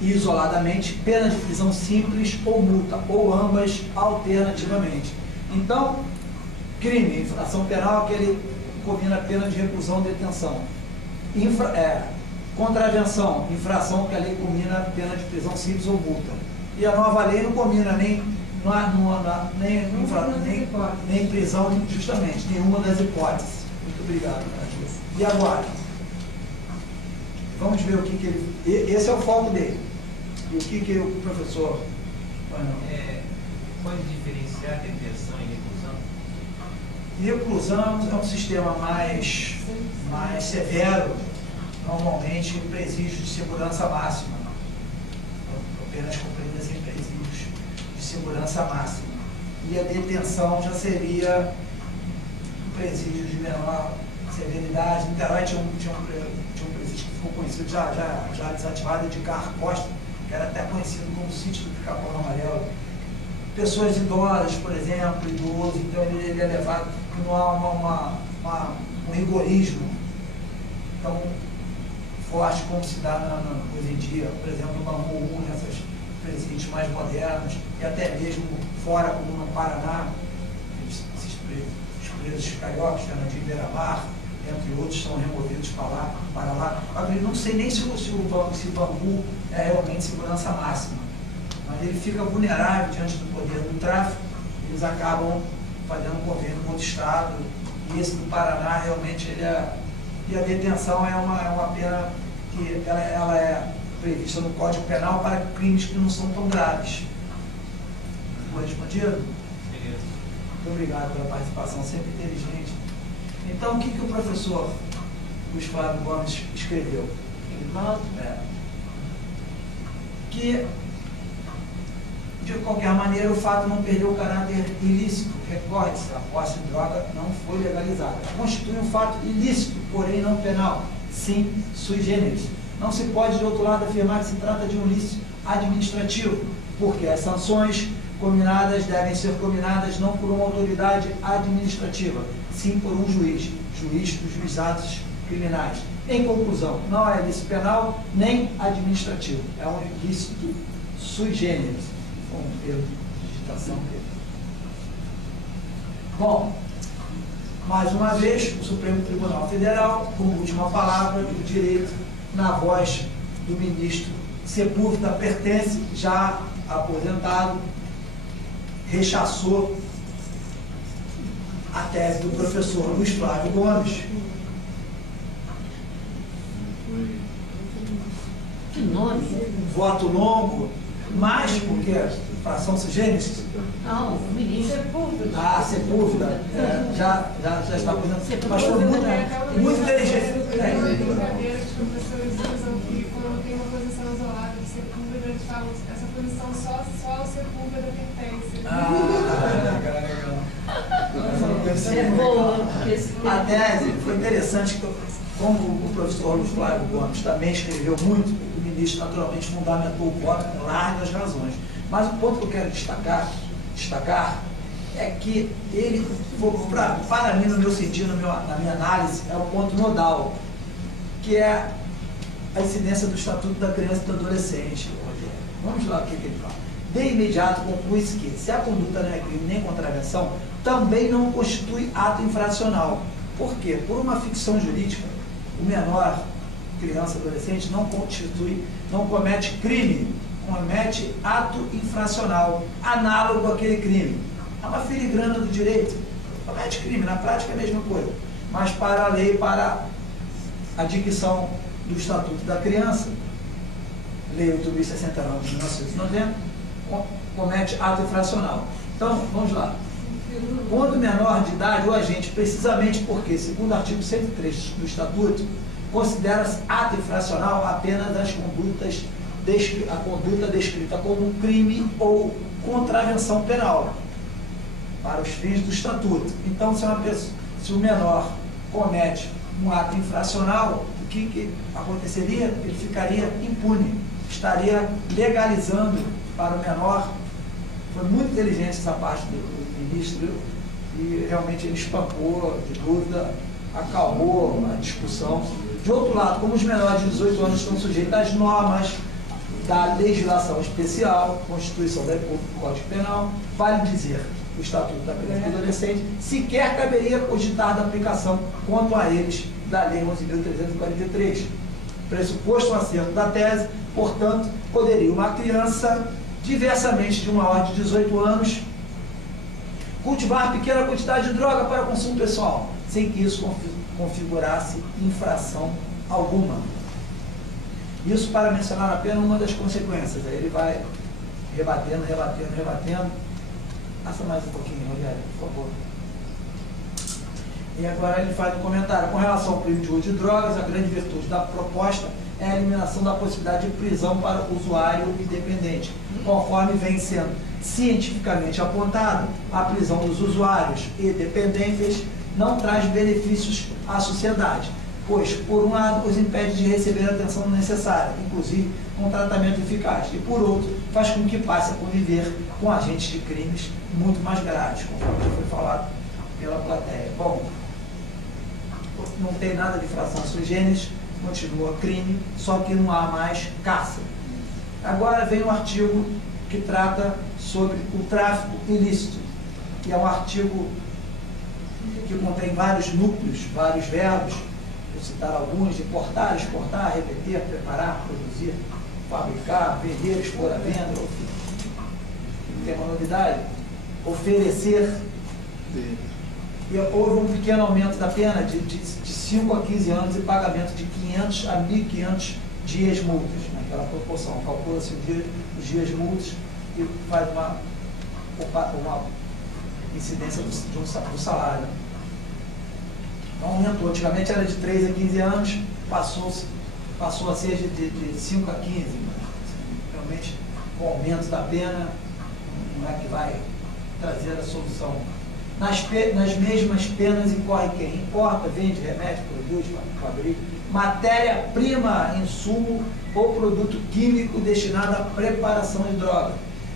E isoladamente, pena de prisão simples ou multa, ou ambas alternativamente. Então, crime, infração penal que ele comina pena de reclusão ou detenção. Contravenção, infração que a lei comina pena de prisão simples ou multa. E a nova lei não comina nem nem prisão, justamente, nenhuma das hipóteses. Muito obrigado. E agora? Vamos ver o que ele... Esse é o foco dele. E o que o professor... Pode diferenciar detenção e reclusão? Reclusão é um sistema mais severo, normalmente em presídios de segurança máxima. Apenas cumpridas em presídios de segurança máxima. E a detenção já seria um presídio de menor severidade. Em Niterói tinha um presídio que ficou conhecido, já desativado, de Carlos Costa, que era até conhecido como o sítio do Pica-Pau Amarelo. Pessoas idosas, por exemplo, idoso, então ele é levado, não há um rigorismo tão forte como se dá hoje em dia, por exemplo, no Bangu, nessas presídios mais modernos, e até mesmo fora, como no Paraná, os presos cariocas, Fernandinho Beiramar, entre outros, são removidos para lá. Eu não sei nem se o Bangu é realmente segurança máxima, mas ele fica vulnerável diante do poder do tráfico, eles acabam fazendo um convênio com o Estado, e esse do Paraná realmente ele é... E a detenção é uma pena que ela é prevista no Código Penal para crimes que não são tão graves. Foi respondido? Muito obrigado pela participação, sempre inteligente. Então, o que o professor Luiz Flávio Gomes escreveu? Que, de qualquer maneira, o fato não perdeu o caráter ilícito. Recorde-se, a posse de droga não foi legalizada. Constitui um fato ilícito, porém não penal. Sim, sui generis. Não se pode, de outro lado, afirmar que se trata de um ilícito administrativo, porque as sanções combinadas devem ser combinadas não por uma autoridade administrativa, sim por um juiz dos juizados criminais. Em conclusão, não é ilícito penal nem administrativo, é um ilícito sui generis. Um erro de digitação dele. Bom, mais uma vez, o Supremo Tribunal Federal, como última palavra do direito, na voz do ministro Sepúlveda Pertence, já aposentado, rechaçou a tese do professor Luiz Flávio Gomes. Que nome? Voto longo, mas porque fração sui generis? Não, o ministro. Ah, Sepúlveda, já está aposentado. Mas foi muito inteligente. Brincadeira que os professores usam que quando tem uma posição isolada de Sepúlveda, eles falam essa posição só o Sepúlveda pertence. A tese foi interessante, como o professor Luiz Flávio Gomes também escreveu muito, o ministro naturalmente fundamentou o voto com largas razões. Mas o ponto que eu quero destacar é que ele, para mim, no meu sentido, na minha análise, é o ponto nodal, que é a incidência do Estatuto da Criança e do Adolescente. Vamos lá o que ele fala. De imediato conclui-se que, se a conduta não é crime nem contravenção, também não constitui ato infracional. Por quê? Por uma ficção jurídica, o menor, criança, adolescente, não comete crime, comete ato infracional, análogo àquele crime. É uma filigrana do direito. Comete crime, na prática é a mesma coisa. Mas para a lei, para a dicção do Estatuto da Criança, Lei 8.069 de 1990, comete ato infracional. Então, vamos lá. Quando menor de idade, o agente, precisamente porque, segundo o artigo 103 do Estatuto, considera-se ato infracional apenas a conduta descrita como crime ou contravenção penal, para os fins do Estatuto. Então, se o menor comete um ato infracional, o que aconteceria? Ele ficaria impune, estaria legalizando para o menor. Foi muito inteligente essa parte do ministro, e realmente ele espancou de dúvida, acalmou a discussão. De outro lado, como os menores de 18 anos estão sujeitos às normas da legislação especial, Constituição da República, Código Penal, vale dizer, o Estatuto da Criança e do Adolescente, sequer caberia cogitar da aplicação quanto a eles da Lei 11.343. Pressuposto o acerto da tese, portanto, poderia uma criança diversamente de maior de 18 anos, cultivar pequena quantidade de droga para consumo pessoal, sem que isso configurasse infração alguma. Isso para mencionar apenas uma das consequências. Aí ele vai rebatendo. Passa mais um pouquinho, Rogério, por favor. E agora ele faz um comentário. Com relação ao crime de uso de drogas, a grande virtude da proposta é a eliminação da possibilidade de prisão para o usuário independente. Conforme vem sendo cientificamente apontado, a prisão dos usuários e dependentes não traz benefícios à sociedade, pois, por um lado, os impede de receber a atenção necessária, inclusive um tratamento eficaz, e, por outro, faz com que passe a conviver com agentes de crimes muito mais graves, conforme já foi falado pela plateia. Bom, não tem nada de infração sui generis, continua crime, só que não há mais cárcere. Agora vem um artigo que trata sobre o tráfico ilícito, que é um artigo que contém vários núcleos, vários verbos, vou citar alguns: de portar, exportar, repetir, preparar, produzir, fabricar, vender, expor à venda, tem uma novidade, oferecer. E houve um pequeno aumento da pena de 5 a 15 anos e pagamento de 500 a 1.500 dias multas, naquela proporção. Calcula-se os dias multas e faz uma incidência do salário. Então aumentou. Antigamente era de 3 a 15 anos, passou a ser de 5 a 15. Realmente, com o aumento da pena, não é que vai trazer a solução. Nas mesmas penas incorre quem importa, vende, remete, produz, fabrica matéria-prima, insumo ou produto químico destinado à preparação de droga,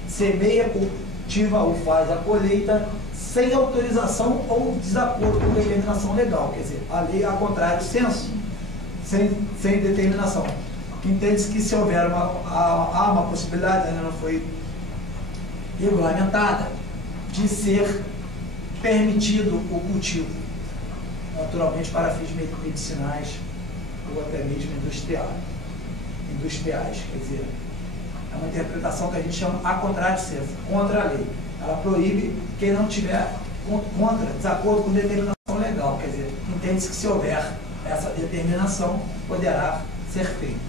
semeia, cultiva ou faz a colheita sem autorização ou desacordo com determinação legal. Quer dizer, a lei, ao contrário, senso, sem determinação. Entende-se que se houver há uma possibilidade, ainda não foi regulamentada, de ser permitido o cultivo, naturalmente para fins medicinais ou até mesmo industriais. Quer dizer, é uma interpretação que a gente chama a contrário de senso, contra a lei. Ela proíbe quem não tiver desacordo com determinação legal. Quer dizer, entende-se que se houver essa determinação, poderá ser feito.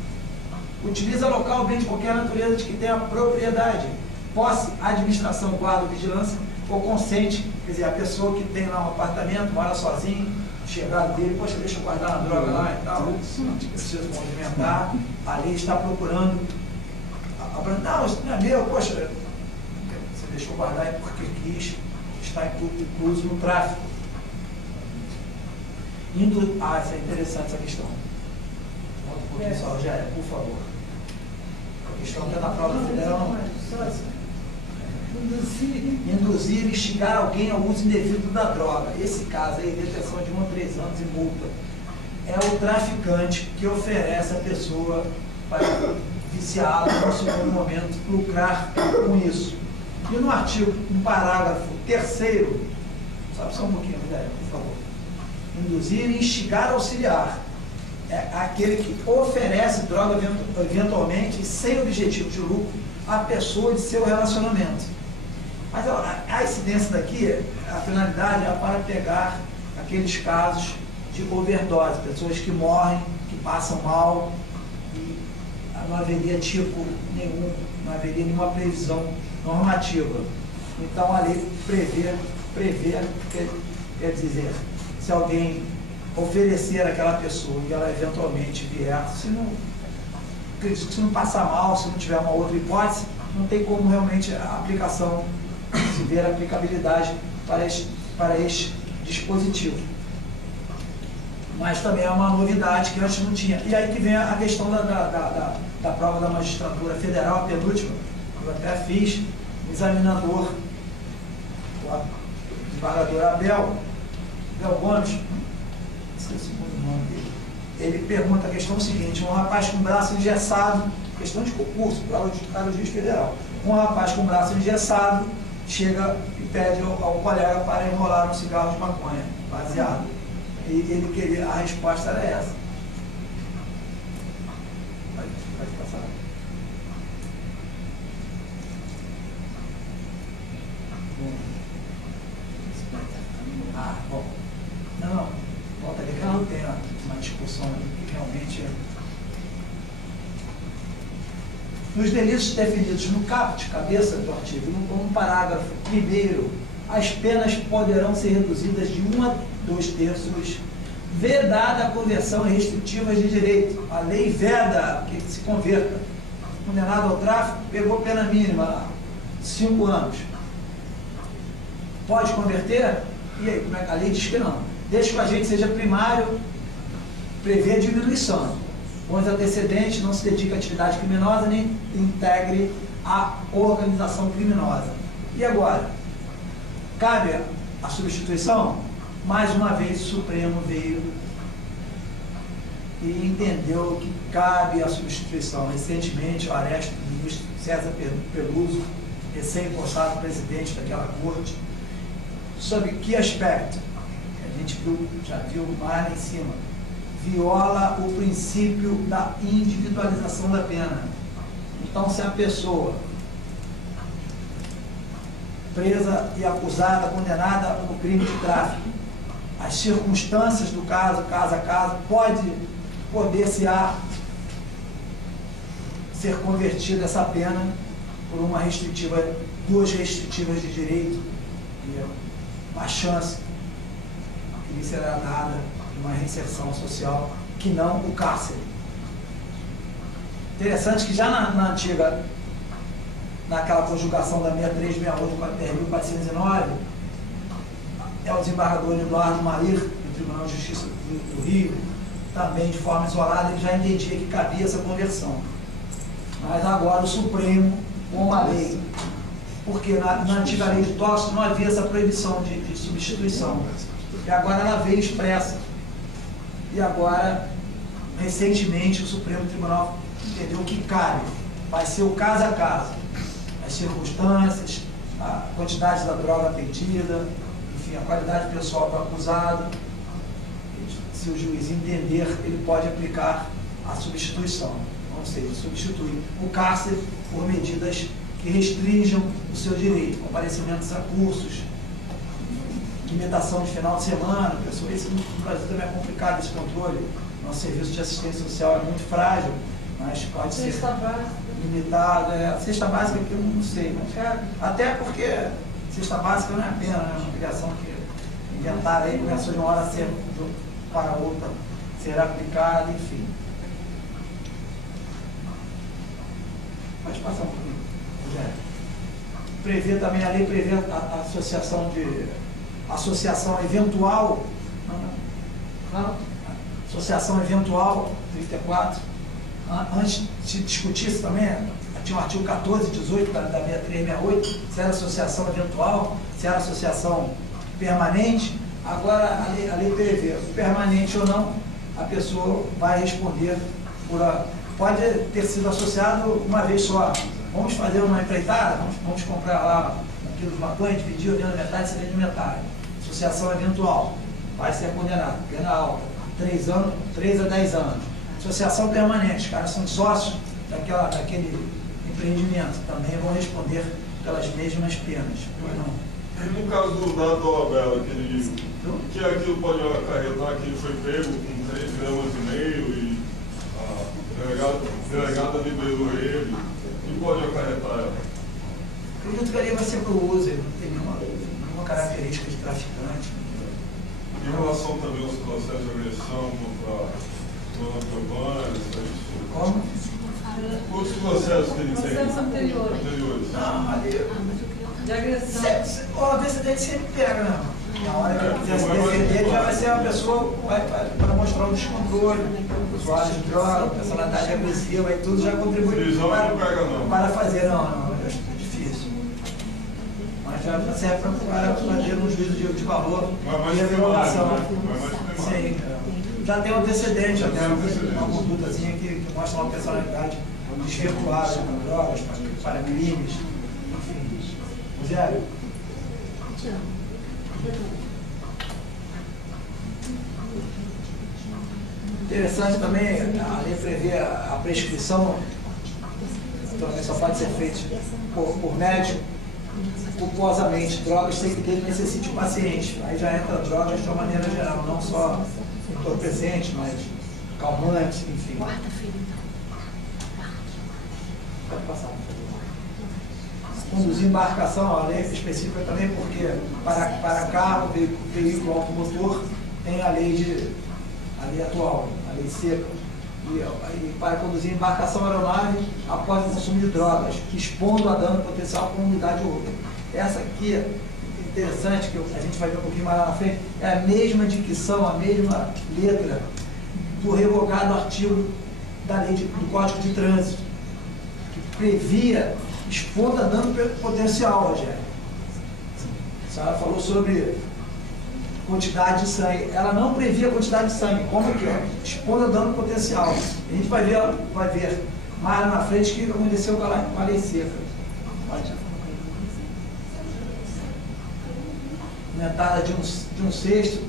Utiliza local bem de qualquer natureza de que tenha propriedade, posse, administração, guarda, vigilância ou consente. Quer dizer, a pessoa que tem lá um apartamento, mora sozinho, chegado dele, poxa, deixa eu guardar uma droga lá e tal, preciso movimentar, a lei está procurando, não, isso não é meu, poxa, você deixou guardar é porque quis, está incluso no tráfico. Isso é interessante essa questão. Volta um pouquinho só, Rogério, por favor. A questão que é na prova federal, não. Induzir, instigar alguém ao uso indevido da droga. Esse caso aí, detenção de 1 a 3 anos e multa. É o traficante que oferece a pessoa para viciá-la no segundo momento, lucrar com isso. E no artigo, no parágrafo 3º, só um pouquinho, Guilherme, por favor. Induzir e instigar auxiliar. É aquele que oferece droga eventualmente sem objetivo de lucro à pessoa de seu relacionamento. Mas a incidência daqui, a finalidade é para pegar aqueles casos de overdose, pessoas que morrem, que passam mal, e não haveria não haveria nenhuma previsão normativa. Então a lei prevê, quer dizer, se alguém oferecer àquela pessoa e ela eventualmente vier, se não passar mal, se não tiver uma outra hipótese, não tem como realmente a aplicação, se ver a aplicabilidade para este dispositivo. Mas também é uma novidade que antes não tinha. E aí que vem a questão da prova da magistratura federal, a penúltima, eu até fiz, o examinador, o desembargador Abel Gomes, esqueci o nome dele, ele pergunta a questão seguinte: um rapaz com braço engessado, questão de concurso, para o juiz federal, um rapaz com braço engessado chega e pede ao colega para enrolar um cigarro de maconha, baseado. E ele queria, a resposta era essa. Pode passar. Nos delitos definidos no caput, cabeça do artigo, no parágrafo 1º, as penas poderão ser reduzidas de 1 a 2/3, vedada a conversão em restritivas de direito. A lei veda que se converta. Condenado ao tráfico, pegou pena mínima, 5 anos. Pode converter? E aí, a lei diz que não. Desde que o agente seja primário, prevê a diminuição. Com os antecedentes, não se dedica a atividade criminosa, nem integre a organização criminosa. E agora? Cabe a substituição? Mais uma vez, o Supremo veio e entendeu que cabe a substituição. Recentemente, o Aresto, o ministro César Peluso, recém-possado presidente daquela corte, sobre que aspecto? A gente já viu mais lá em cima. Viola o princípio da individualização da pena. Então, se a pessoa presa e acusada, condenada no crime de tráfico, as circunstâncias do caso a caso, poder-se-á ser convertida essa pena por uma restritiva, 2 restritivas de direito, e uma chance que lhe será dada de uma reinserção social, que não o cárcere. Interessante que já na antiga, naquela conjugação da 6368 com a 10.409, é o desembargador Eduardo Mair, do Tribunal de Justiça do Rio, também de forma isolada, ele já entendia que cabia essa conversão. Mas agora o Supremo, com a lei, porque na antiga lei de tóxico não havia essa proibição de substituição. E agora ela veio expressa. E agora, recentemente, o Supremo Tribunal entendeu que cabe. Vai ser o caso a caso. As circunstâncias, a quantidade da droga pedida, enfim, a qualidade pessoal do acusado. Se o juiz entender, ele pode aplicar a substituição. Ou seja, substituir o cárcere por medidas que restringam o seu direito, comparecimentos a cursos, limitação de final de semana. Pessoal, isso no Brasil também é complicado esse controle. Nosso serviço de assistência social é muito frágil, mas pode ser limitado. Cesta básica que eu não sei, mas até porque cesta básica não é pena, é uma obrigação que inventaram aí, começou de uma hora para outra ser aplicada, enfim. Pode passar um pouquinho, Rogério. Prevê também, a lei prevê a associação eventual, associação eventual, 34, antes de discutir isso também, tinha o artigo 14 e 18 da 6368, se era associação eventual, se era associação permanente. Agora a lei prevê, permanente ou não, a pessoa vai responder pode ter sido associado uma vez só. Vamos fazer uma empreitada, vamos comprar lá um quilo de maconha, dividir, eu vendo metade, você vende metade. Associação eventual, vai ser condenado, pena alta, 3 a 10 anos. Associação permanente, os caras são sócios daquele empreendimento, também vão responder pelas mesmas penas. Ou não? E no caso do Dado Dolabella, que aquilo pode acarretar que ele foi pego com 3,5 gramas e a delegada liberou ele, e pode acarretar ela? Acredito que ali vai ser para o uso, ele não tem nenhuma característica de traficante. Em relação também aos processos de agressão contra Dona Giovanna, como? Os processos que ele tem? Processos anteriores. Não, ali... De agressão. O antecedente sempre pega, né? Na hora que ele quiser se defender, ele já vai ser uma pessoa para mostrar um descontrole, usuário de droga, personalidade agressiva, aí tudo já contribui para fazer. Não, é difícil. Mas já serve para fazer um juízo de valor e revelação. Sim, já tem um antecedente, já tem uma condutazinha que mostra uma personalidade desvirtuada com drogas, para crimes, enfim. Rogério? Interessante também, a lei prevê a prescrição, também só pode ser feita por médico, culposamente, drogas sem que ele necessite o paciente. Aí já entra drogas de uma maneira geral, não só entorpecentes, mas calmantes, enfim. Pode passar. conduzir embarcação, a lei específica também, porque para carro, veículo automotor, tem a lei atual, a lei seca. E para conduzir embarcação aeronave após o consumo de drogas, expondo a dano potencial à comunidade ou outra. Essa aqui é interessante, que a gente vai ver um pouquinho mais lá na frente, é a mesma dicção, a mesma letra do revogado artigo da lei do Código de Trânsito, que previa expondo a dano potencial, Rogério. A senhora falou sobre quantidade de sangue. Ela não previa quantidade de sangue. Como que é? Expondo a dano potencial. A gente vai ver mais lá na frente o que aconteceu com a lei seca. Aumentada de um sexto.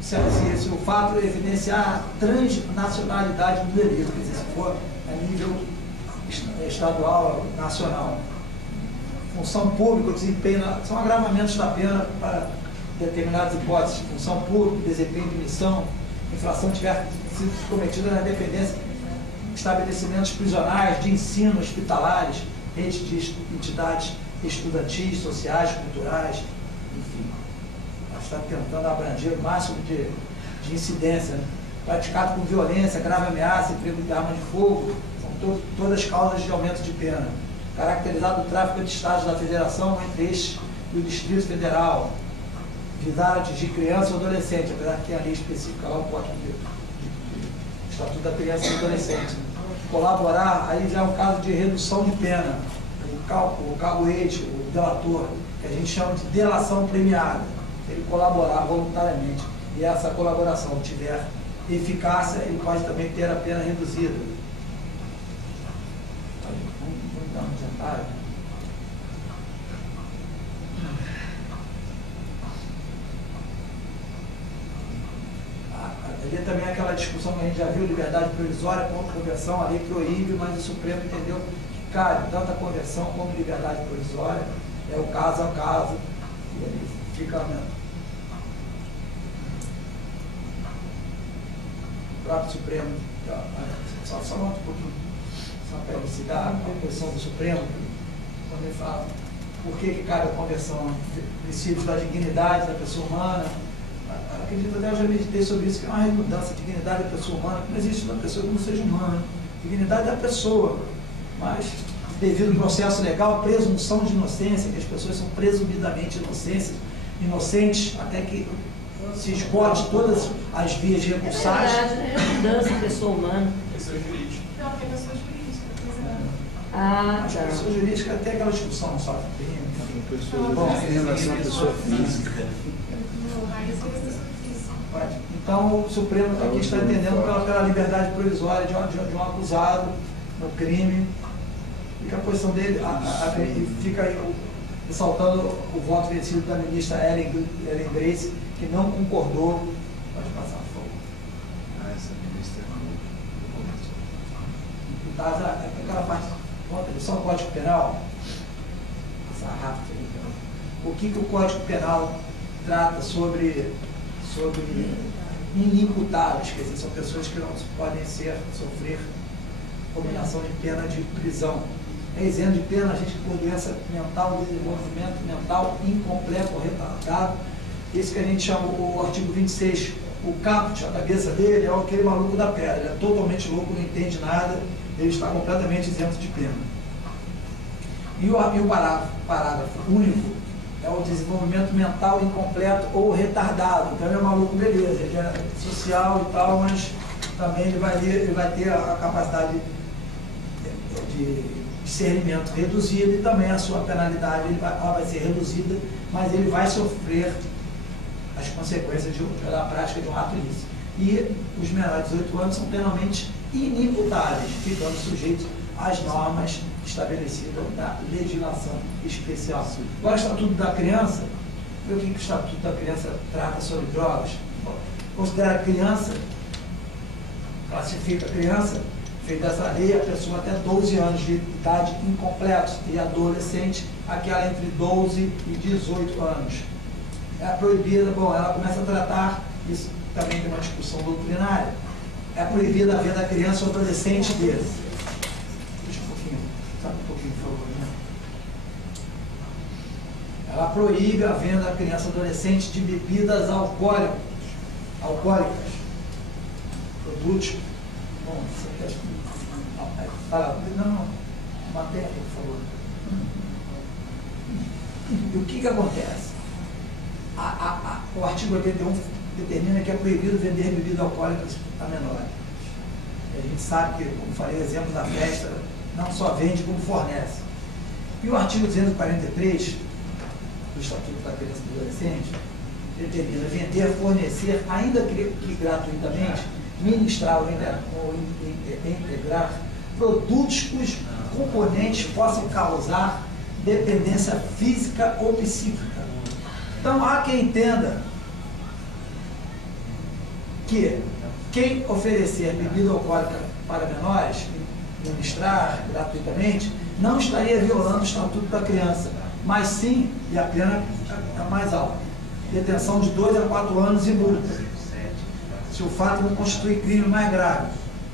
Se o fato evidenciar a transnacionalidade do delito, quer dizer, se for a nível estadual, nacional. Função pública, desempenho, são agravamentos da pena para determinadas hipóteses. Função pública, desempenho de missão, infração tiver sido cometida na dependência de estabelecimentos prisionais, de ensino, hospitalares, redes de entidades estudantis, sociais, culturais, enfim. Ela está tentando abranger o máximo de incidência, né? Praticado com violência, grave ameaça, emprego de arma de fogo, são todas causas de aumento de pena. Caracterizado o tráfico de estados da federação, entre estes e o Distrito Federal, visar atingir criança ou adolescente, apesar que tem a lei específica lá, o Código de Estatuto da Criança e do Adolescente. Colaborar, aí já é um caso de redução de pena, o caguete, o delator, que a gente chama de delação premiada, ele colaborar voluntariamente, e essa colaboração tiver eficácia, ele pode também ter a pena reduzida. Vamos dar um detalhe. Ali também é aquela discussão que a gente já viu, liberdade provisória contra conversão, a lei proíbe, mas o Supremo entendeu que cabe tanto a conversão como liberdade provisória, é o caso a caso, e ali fica o próprio Supremo, só um pouquinho, só para elucidar a posição do Supremo, quando ele fala por que cabe a conversão, princípios da dignidade da pessoa humana. Acredito até, eu já meditei sobre isso, que é uma redundância, dignidade da pessoa humana, não existe uma pessoa que não seja humana, dignidade da pessoa, mas devido ao processo legal, presunção de inocência, que as pessoas são presumidamente inocentes, até que se esgote todas as vias recursais. É verdade, é redundância, pessoa humana. Pessoa jurídica. Não, tem pessoa jurídica. Ah, tá. As pessoas jurídicas tem aquela discussão, não só em relação à pessoa física. Então, o Supremo aqui está entendendo pela liberdade provisória de um acusado no crime, e que a posição dele fica aí, ressaltando o voto vencido da ministra Ellen Grace, que não concordou. Pode passar a fogo. Essa ministra Aquela parte, só o Código Penal, essa rápida aí, o que o Código Penal trata sobre inimputáveis, quer dizer, são pessoas que não podem sofrer combinação de pena de prisão. É isento de pena a gente por doença mental, desenvolvimento mental incompleto ou retardado. Esse que a gente chama o artigo 26, o caput, a cabeça dele é aquele maluco da pedra, ele é totalmente louco, não entende nada, ele está completamente isento de pena. E o parágrafo único é o desenvolvimento mental incompleto ou retardado. Então ele é maluco, beleza, ele é social e tal, mas também ele vai ter a capacidade de discernimento reduzida, e também a sua penalidade ela vai ser reduzida, mas ele vai sofrer as consequências da prática de um ato ilícito. E os menores de 18 anos são penalmente inimputáveis, ficando sujeitos às normas estabelecidas na legislação especial. Agora, o Estatuto da Criança, o que o Estatuto da Criança trata sobre drogas? Considera a criança, classifica a criança, feita essa lei, a pessoa até 12 anos de idade incompletos, e adolescente, aquela entre 12 e 18 anos. É proibida, ela começa a tratar, isso também tem uma discussão doutrinária, é proibida a vida da criança ou adolescente dele. Deixa um pouquinho, por favor, né? Ela proíbe a venda à criança e adolescente de bebidas alcoólicas. Produtos. Bom, você quer. Não, matéria, por favor. E o que acontece? O artigo 81 determina que é proibido vender bebidas alcoólicas a menores. A gente sabe que, como falei, o exemplo da festa, não só vende, como fornece. E o artigo 243 do Estatuto da Criança e do Adolescente determina vender, fornecer, ainda que gratuitamente, ministrar ou integrar produtos cujos componentes possam causar dependência física ou psíquica. Então, há quem entenda que quem oferecer bebida alcoólica para menores, ministrar gratuitamente, não estaria violando o Estatuto da Criança, mas sim, e a pena é mais alta, detenção de 2 a 4 anos e multa, se o fato não constitui crime mais grave.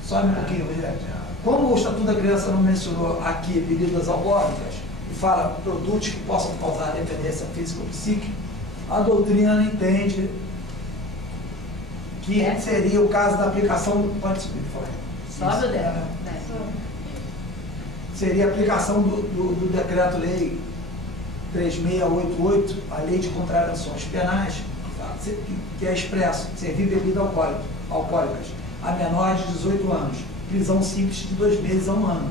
Sobe um pouquinho, Rogério. Como o Estatuto da Criança não mencionou aqui bebidas alcoólicas e fala produtos que possam causar dependência física ou psíquica, a doutrina entende que seria o caso da aplicação. Pode subir, por favor. Sobe o dela. Seria a aplicação do Decreto-Lei 3688, a Lei de Contravenções Penais, que é expresso: servir bebidas alcoólicas a menores de 18 anos, prisão simples de 2 meses a 1 ano.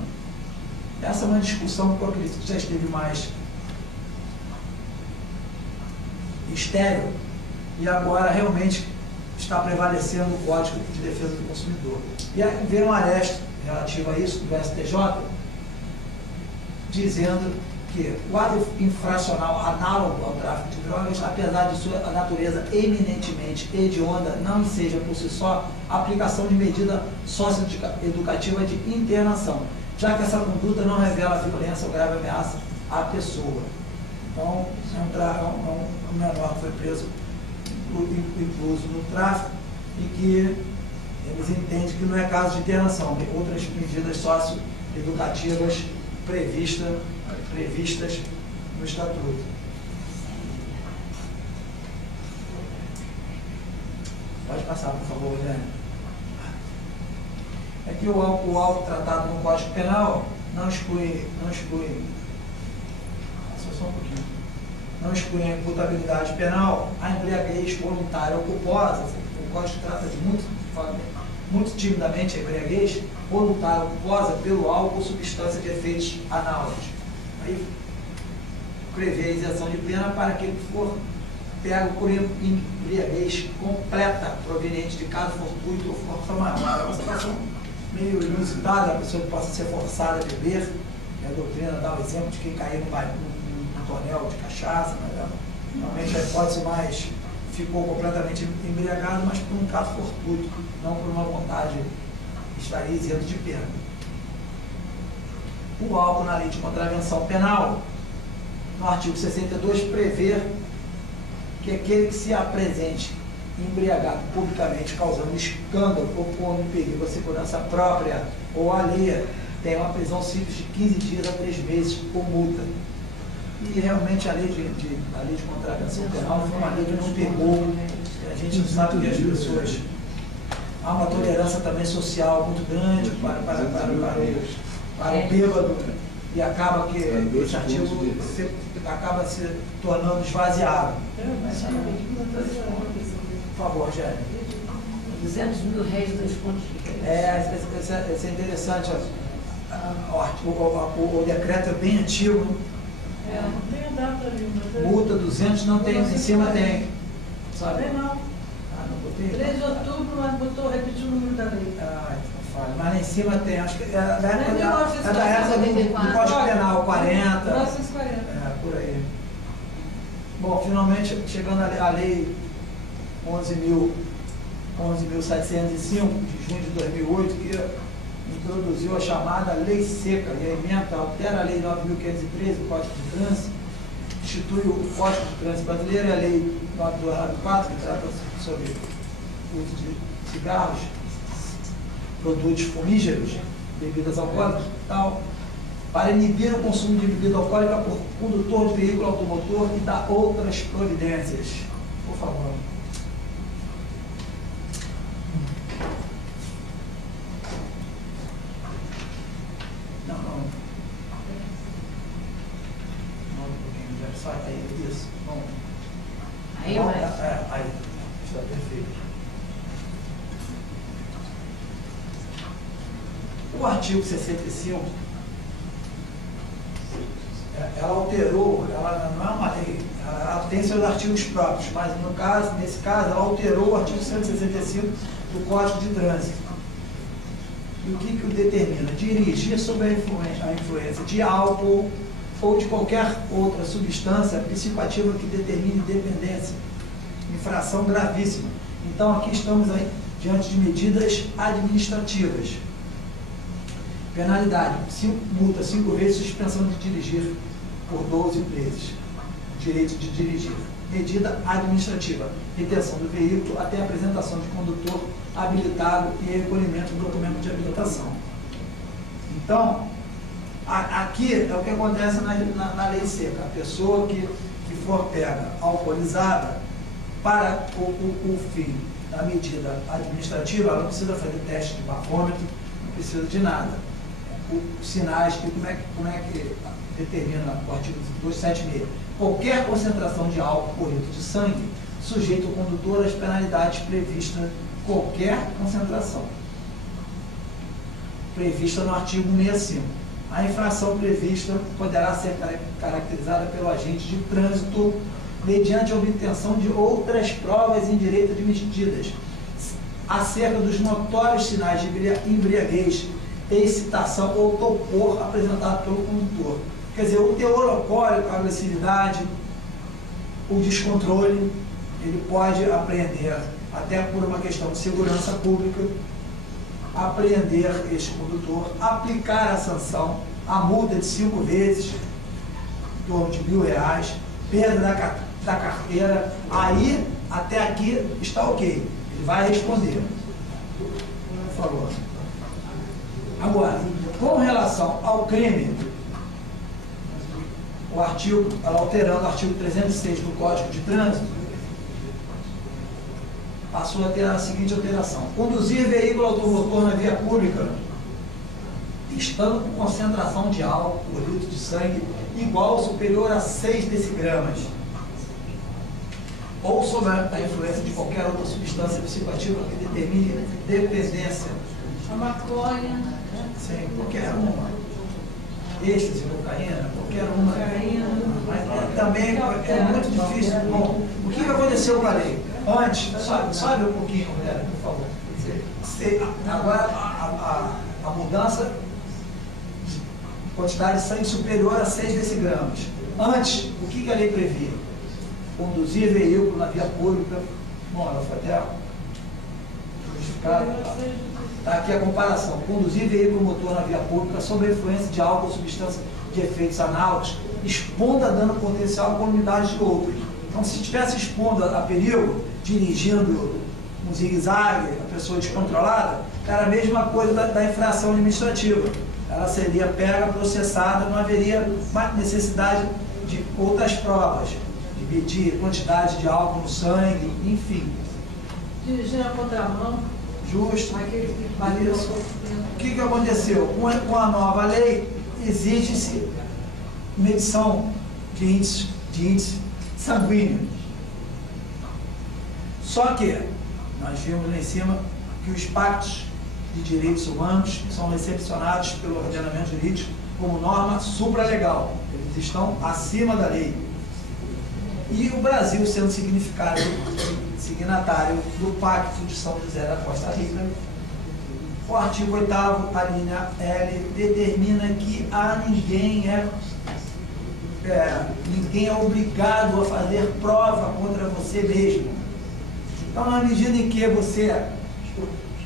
Essa é uma discussão que eu acredito que já esteve mais estéril e agora realmente está prevalecendo o Código de Defesa do Consumidor. E aí veio um arresto relativo a isso do STJ, dizendo que o ato infracional análogo ao tráfico de drogas, apesar de sua natureza eminentemente hedionda, não seja por si só a aplicação de medida socioeducativa de internação, já que essa conduta não revela violência ou grave ameaça à pessoa. Então, um menor que foi preso, incluso no tráfico, e que eles entendem que não é caso de internação, tem outras medidas socioeducativas previstas no Estatuto. Pode passar, por favor, Helene. É que o álcool tratado no Código Penal não exclui só um pouquinho, não exclui a imputabilidade penal, a embriaguez voluntária ou culposa. O Código trata de muito timidamente a embriaguez voluntária ou culposa pelo álcool ou substância de efeitos análogos. Aí prevê a isenção de pena para aquele que for pego por embriaguez completa, proveniente de caso fortuito ou força maior. É uma situação meio inusitada, a pessoa que possa ser forçada a beber. A doutrina dá o exemplo de quem caiu num tonel de cachaça, mas realmente a hipótese mais ficou completamente embriagado, mas por um caso fortuito, não por uma vontade, estaria isento de pena. O álcool na Lei de Contravenção Penal, no artigo 62, prevê que aquele que se apresente embriagado publicamente, causando escândalo ou pondo em perigo a segurança própria ou alheia, tem uma prisão simples de 15 dias a 3 meses por multa. E realmente a lei de contravenção penal foi uma lei que não pegou. A gente não sabe que as pessoas... Há uma tolerância também social muito grande para o bêbado, e acaba que esse artigo acaba se tornando esvaziado. Por favor, Rogério. 200 mil réis, 2 pontos. Isso é interessante. O decreto é bem antigo. Não tem a data ali. Multa 200 não tem, em cima tem. Sabe? Não. Não botei. 3 de outubro, mas repetiu o número da lei. Mas lá em cima tem, acho que é da época do Código Penal, 40. 1940. Por aí. Bom, finalmente, chegando à lei 11.705, de junho de 2008, que introduziu a chamada Lei Seca, e a emenda altera a Lei 9.513, o Código de Trânsito, institui o Código de Trânsito Brasileiro e a Lei 9.294, que trata sobre o uso de cigarros, produtos fumígeros, bebidas alcoólicas e tal. para inibir o consumo de bebida alcoólica por condutor de veículo automotor e dar outras providências. Por favor. Não. Só aí, isso. Bom. Aí, mas... aí. Está perfeito. O artigo 65, ela alterou, ela não é uma lei, ela tem seus artigos próprios, mas nesse caso, ela alterou o artigo 165 do Código de Trânsito. E o que o determina? Dirigir sob a influência de álcool ou de qualquer outra substância psicoativa que determine dependência, infração gravíssima. Então, aqui estamos aí diante de medidas administrativas. Penalidade, multa 5 vezes, suspensão de dirigir por 12 meses. Direito de dirigir. Medida administrativa, retenção do veículo até a apresentação de condutor habilitado e recolhimento do documento de habilitação. Então, aqui é o que acontece na lei seca. A pessoa que for pega alcoolizada, para o fim da medida administrativa, ela não precisa fazer teste de bafômetro, não precisa de nada. Os sinais, como é que determina o artigo 276? Qualquer concentração de álcool por litro de sangue sujeita o condutor às penalidades previstas, qualquer concentração prevista no artigo 165. A infração prevista poderá ser caracterizada pelo agente de trânsito mediante a obtenção de outras provas em direito de medidas acerca dos notórios sinais de embriaguez, excitação ou torpor apresentado pelo condutor. Quer dizer, o teor alcoólico, a agressividade, o descontrole, ele pode apreender, até por uma questão de segurança pública, apreender este condutor, aplicar a sanção, a multa de 5 vezes, em torno de R$1.000, perda da carteira. Aí, até aqui, está ok. Ele vai responder. Por favor. Agora, com relação ao crime, ela alterando o artigo 306 do Código de Trânsito, passou a ter a seguinte alteração: conduzir veículo automotor na via pública, estando com concentração de álcool por litro de sangue igual ou superior a 6 decigramas, ou sob a influência de qualquer outra substância psicoativa que determine dependência. A maconha. Sim, qualquer uma. Êxtase, cocaína, qualquer uma. Mas também é muito difícil. Bom, o que aconteceu com a lei? Antes, sobe um pouquinho, Roberto, por favor. Agora, a mudança de quantidade de sangue superior a 6 decigramas. Antes, o que a lei previa? Conduzir veículo na via pública. Bom, ela foi até justificada. Está aqui a comparação. Conduzir veículo motor na via pública sob a influência de álcool ou substância de efeitos análogos, expondo a dano potencial à comunidade de outros. Então, se estivesse expondo a perigo, dirigindo um zigue-zague, a pessoa descontrolada, era a mesma coisa da infração administrativa. Ela seria pega, processada, não haveria mais necessidade de outras provas, de medir quantidade de álcool no sangue, enfim. Dirigir na contramão. Justo. Isso. O que aconteceu? Com a nova lei, exige-se medição de índice sanguíneo. Só que nós vimos lá em cima que os pactos de direitos humanos são recepcionados pelo ordenamento jurídico como norma supralegal. Eles estão acima da lei. E o Brasil, sendo signatário do Pacto de São José da Costa Rica, o artigo 8º, a linha L, determina que ninguém é obrigado a fazer prova contra você mesmo. Então, na medida em que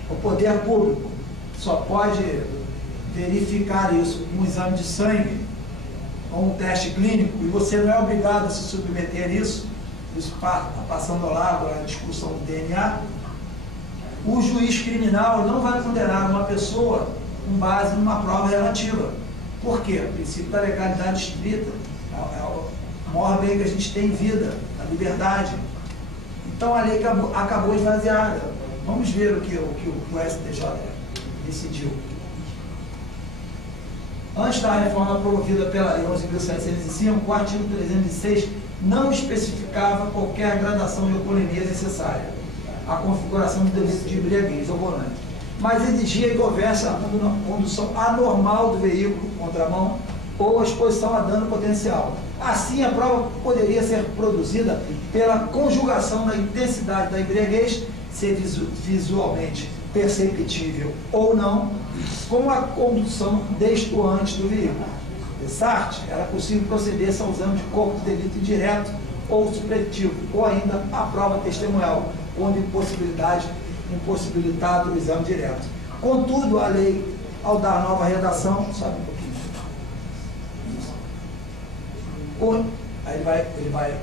o poder público, só pode verificar isso com um exame de sangue ou um teste clínico, e você não é obrigado a se submeter a isso passando lá a discussão do DNA, o juiz criminal não vai condenar uma pessoa com base numa prova relativa. Por quê? O princípio da legalidade estrita é o maior bem que a gente tem em vida, a liberdade. Então a lei acabou esvaziada. Vamos ver o que o STJ decidiu. Antes da reforma promovida pela Lei 11.705, o artigo 306 não especificava qualquer gradação de alcoolemia necessária à configuração do delito de embriaguez ao volante, mas exigia que houvesse a condução anormal do veículo, contramão, ou a exposição a dano potencial. Assim, a prova poderia ser produzida pela conjugação da intensidade da embriaguez, ser visualmente perceptível ou não, com a condução destoante do veículo. Dessarte, era possível proceder-se ao exame de corpo de delito indireto ou supletivo, ou ainda a prova testemunhal, quando impossibilitado o exame direto. Contudo, a lei, ao dar nova redação, sabe um pouquinho. Aí ele vai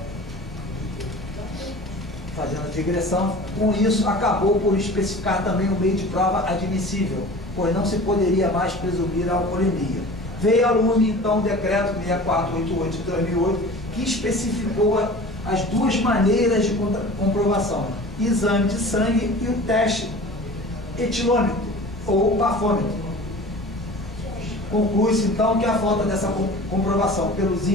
fazendo a digressão. Com isso, acabou por especificar também o meio de prova admissível, pois não se poderia mais presumir a alcoolemia. Veio a lume, então, o decreto 6488 de 2008, que especificou as duas maneiras de comprovação: exame de sangue e o teste etilômetro ou bafômetro. Conclui-se, então, que a falta dessa comprovação pelos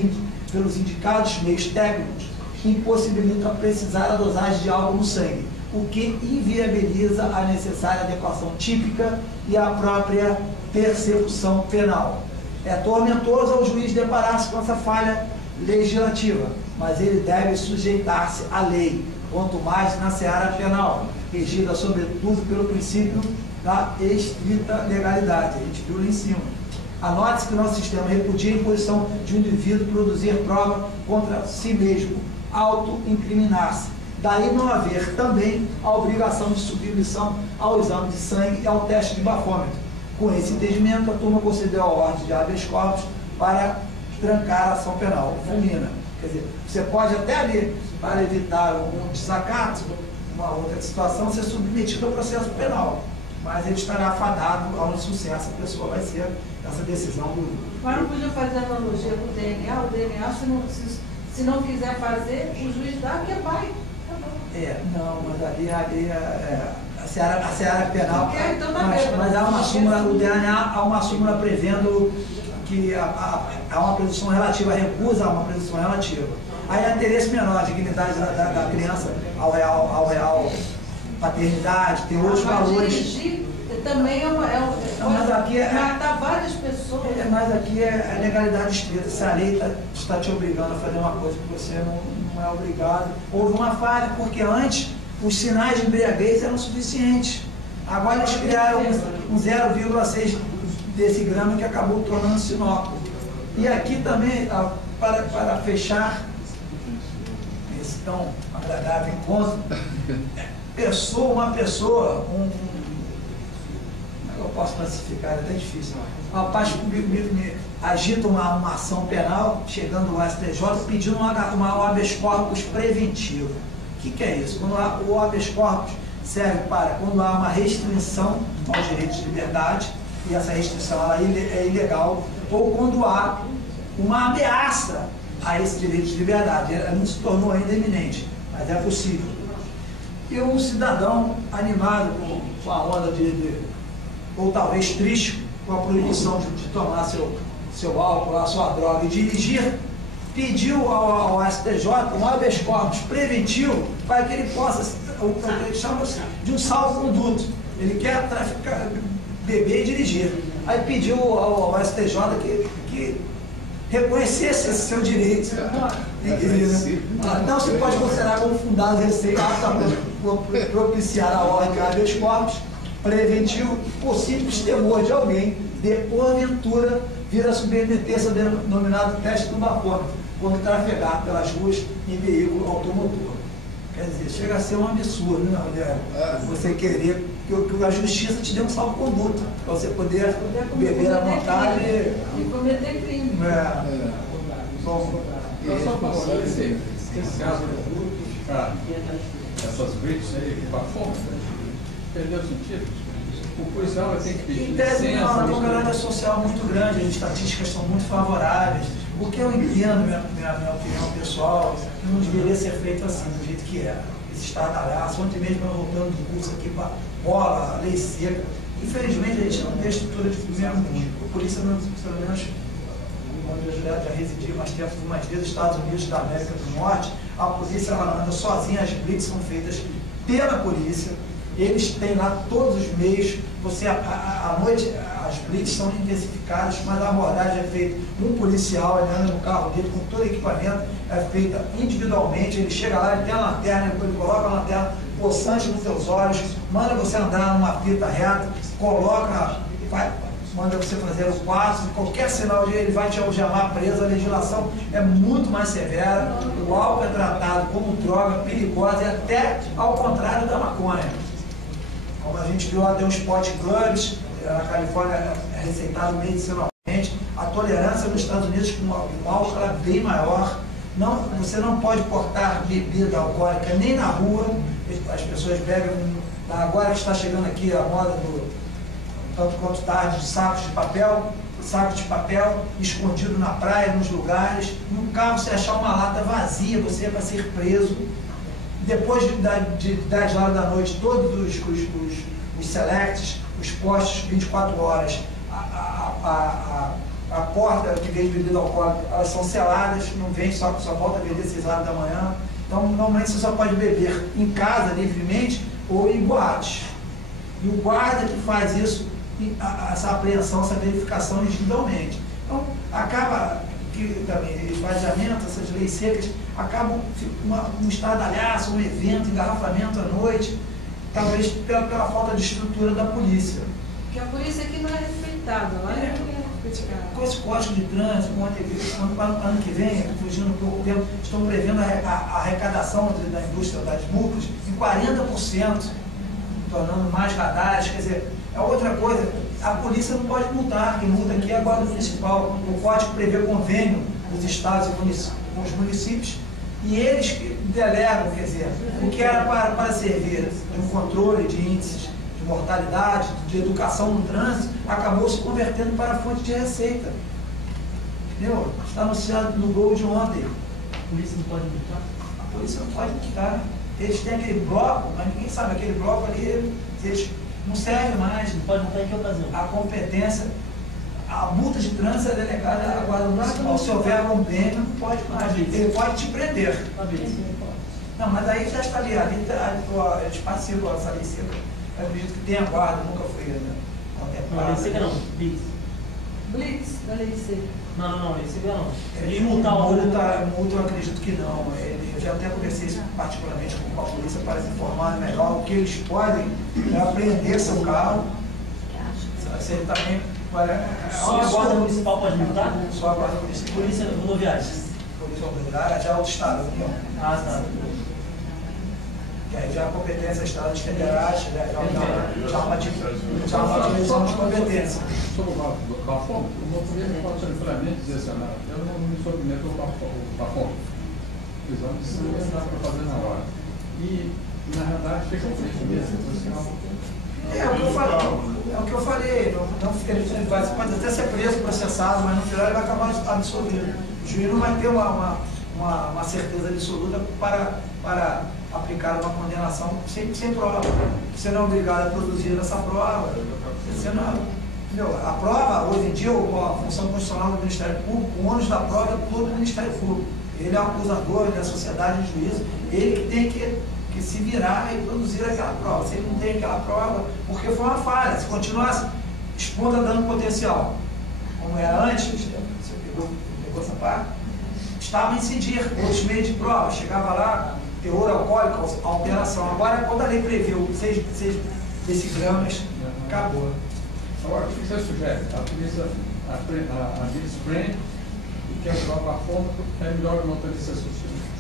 indicados meios técnicos impossibilita precisar a dosagem de álcool no sangue, o que inviabiliza a necessária adequação típica e a própria persecução penal. É tormentoso ao juiz deparar-se com essa falha legislativa, mas ele deve sujeitar-se à lei, quanto mais na seara penal, regida sobretudo pelo princípio da estrita legalidade. A gente viu lá em cima. Anote-se que o nosso sistema repudia a imposição de um indivíduo produzir prova contra si mesmo, auto-incriminar-se. Daí não haver também a obrigação de submissão ao exame de sangue e ao teste de bafômetro. Com esse entendimento, a turma concedeu a ordem de habeas corpus para trancar a ação penal, fulmina. Quer dizer, você pode até ali, para evitar um desacato, uma outra situação, ser submetido ao processo penal, mas ele estará afadado ao insucesso, a pessoa vai ser essa decisão do... Mas não podia fazer analogia com o DNA? O DNA, se não quiser fazer, o juiz dá que vai. Não, mas ali a seara penal, então mas há uma súmula, o DNA há uma súmula prevendo que há uma presunção relativa, a recusa há uma presunção relativa. Aí há interesse menor, a dignidade da criança ao real paternidade, tem outros valores. Dirigir também mas aqui matar várias pessoas. Mas aqui é legalidade estrita. Se a lei está te obrigando a fazer uma coisa que você não é obrigado, houve uma falha, porque antes os sinais de embriaguez eram suficientes. Agora eles criaram um 0,6 desse grama que acabou tornando-se inócuo. E aqui também, para fechar esse tão agradável encontro, uma pessoa, eu posso classificar, é até difícil. O rapaz agita uma ação penal, chegando ao STJ, pedindo um habeas corpus preventivo. O que é isso? Quando o habeas corpus serve para quando há uma restrição aos direitos de liberdade, e essa restrição ela é ilegal, ou quando há uma ameaça a esse direito de liberdade. Ela não se tornou ainda iminente, mas é possível. E um cidadão animado com a onda ou talvez triste com a proibição de tomar seu álcool, a sua droga e dirigir, pediu ao STJ um habeas corpus preventivo para que ele possa, ele chama-se de um salvo-conduto. Ele quer beber e dirigir. Aí pediu ao STJ que reconhecesse esse seu direito. Não se pode considerar como fundado receio para propiciar a ordem de habeas corpus preventivo por simples temor de alguém de porventura vir a submeter-se ao denominado teste do bafômetro quando trafegar pelas ruas em veículo automotor. Quer dizer, chega a ser um absurdo, né, Rogério? Você querer que a justiça te dê um salvo-conduto para você poder beber à vontade e cometer crime. Bom, só para falar esse caso do essas brigas aí, bafômetro, perdeu o sentido? O policial tem que pedir licença. É uma concorrência social muito grande, as estatísticas são muito favoráveis. O que eu entendo, minha opinião pessoal, que não deveria ser feito assim, do jeito que é. Esse estardalhaço, ontem mesmo eu voltando do curso aqui para bola, lei seca. Infelizmente a gente não tem estrutura de primeiro mundo. A polícia, pelo menos, onde eu já residi mais tempo, mais vezes, nos Estados Unidos da América do Norte, a polícia ela anda sozinha, as blitz são feitas pela polícia. Eles têm lá todos os meios, à noite as blitz são intensificadas, mas a abordagem é feita um policial, ele anda no carro dele com todo o equipamento, é feita individualmente, ele chega lá, ele tem a lanterna, ele coloca a lanterna possante nos seus olhos, manda você andar numa fita reta, coloca, manda você fazer o passo, qualquer sinal de ele vai te algemar preso, a legislação é muito mais severa, o álcool é tratado como droga perigosa, e até ao contrário da maconha. Como a gente viu lá, tem uns spot clubs, na Califórnia é receitado medicinalmente, a tolerância nos Estados Unidos com álcool é bem maior. Não, você não pode portar bebida alcoólica nem na rua, as pessoas bebem, agora que está chegando aqui a moda do tanto quanto tarde, de sacos de papel escondido na praia, nos lugares. No carro, se achar uma lata vazia, você vai ser preso. Depois de 10 horas da noite, todos os selects, os postos 24 horas, a porta que vende bebida alcoólica, elas são seladas, não vende, só volta a vender às 6 horas da manhã. Então, normalmente você só pode beber em casa, livremente, ou em boates. E o guarda que faz isso, essa apreensão, essa verificação individualmente. Então, acaba que também esvaziamento, essas leis secas, acabam um estardalhaço, um evento, engarrafamento à noite, talvez pela falta de estrutura da polícia. Porque a polícia aqui não é respeitada, lá é respeitada. Com esse código de trânsito, ano que vem, fugindo um pouco tempo, estão prevendo a arrecadação da indústria das multas em 40%, tornando mais radares, quer dizer, é outra coisa. A polícia não pode multar, quem multa aqui é a Guarda Municipal. O código prevê convênio dos estados e com os municípios, e eles delegam, quer dizer, o que era para servir de um controle de índices de mortalidade, de educação no trânsito, acabou se convertendo para fonte de receita. Entendeu? Está anunciado no Gol de ontem. A polícia não pode multar? A polícia não pode multar. Eles têm aquele bloco, mas ninguém sabe, aquele bloco ali, eles não serve mais. Não pode multar em que ocasião? A competência, a multa de trânsito é delegada à Guarda Municipal. Se houver convênio, não pode mais. Ele pode te prender. Não, mas aí já está ali, eles participam dessa lei seca. Eu acredito que tem a guarda, nunca foi, né? Não, lei seca não, Blitz. Blitz da lei seca. Não, lei seca não. Ele multa multa, eu acredito que não. Eu já até conversei isso particularmente com a polícia para se informar melhor o que eles podem apreender seu carro. Se ele também. Só a Guarda Municipal pode multar? Só a Guarda Municipal. Polícia Rodoviária? Polícia Rodoviária já é outro estado, não? Ah, tá. Já a competência estados federais, já uma divisão de competência. Sobre o bafômetro, o movimento pode tranquilamente dizer assim, eu não me submeto ao bafômetro. O exame de sangue dá para fazer na hora. E, na verdade, fica feito mesmo. É o que eu falei. Ele pode até ser preso, processado, mas no final ele vai acabar absolvido. O juiz não vai ter uma certeza absoluta para aplicar uma condenação sem prova. Você não é obrigado a produzir essa prova. Você não, entendeu? A prova, hoje em dia, a função constitucional do Ministério Público, o ônus da prova é todo o Ministério Público. Ele é o acusador, ele é a sociedade de juízo, ele que tem que se virar e produzir aquela prova. Se ele não tem aquela prova, porque foi uma falha, se continuasse expondo a dano potencial, como era antes, você pegou essa parte, estava a incidir outros meios de prova, chegava lá, teor alcoólico, alteração. Agora, quando a lei previu 6 decigramas, acabou. Agora, o que você sugere? A polícia, a polícia prende e quer jogar para fome, é melhor o motorista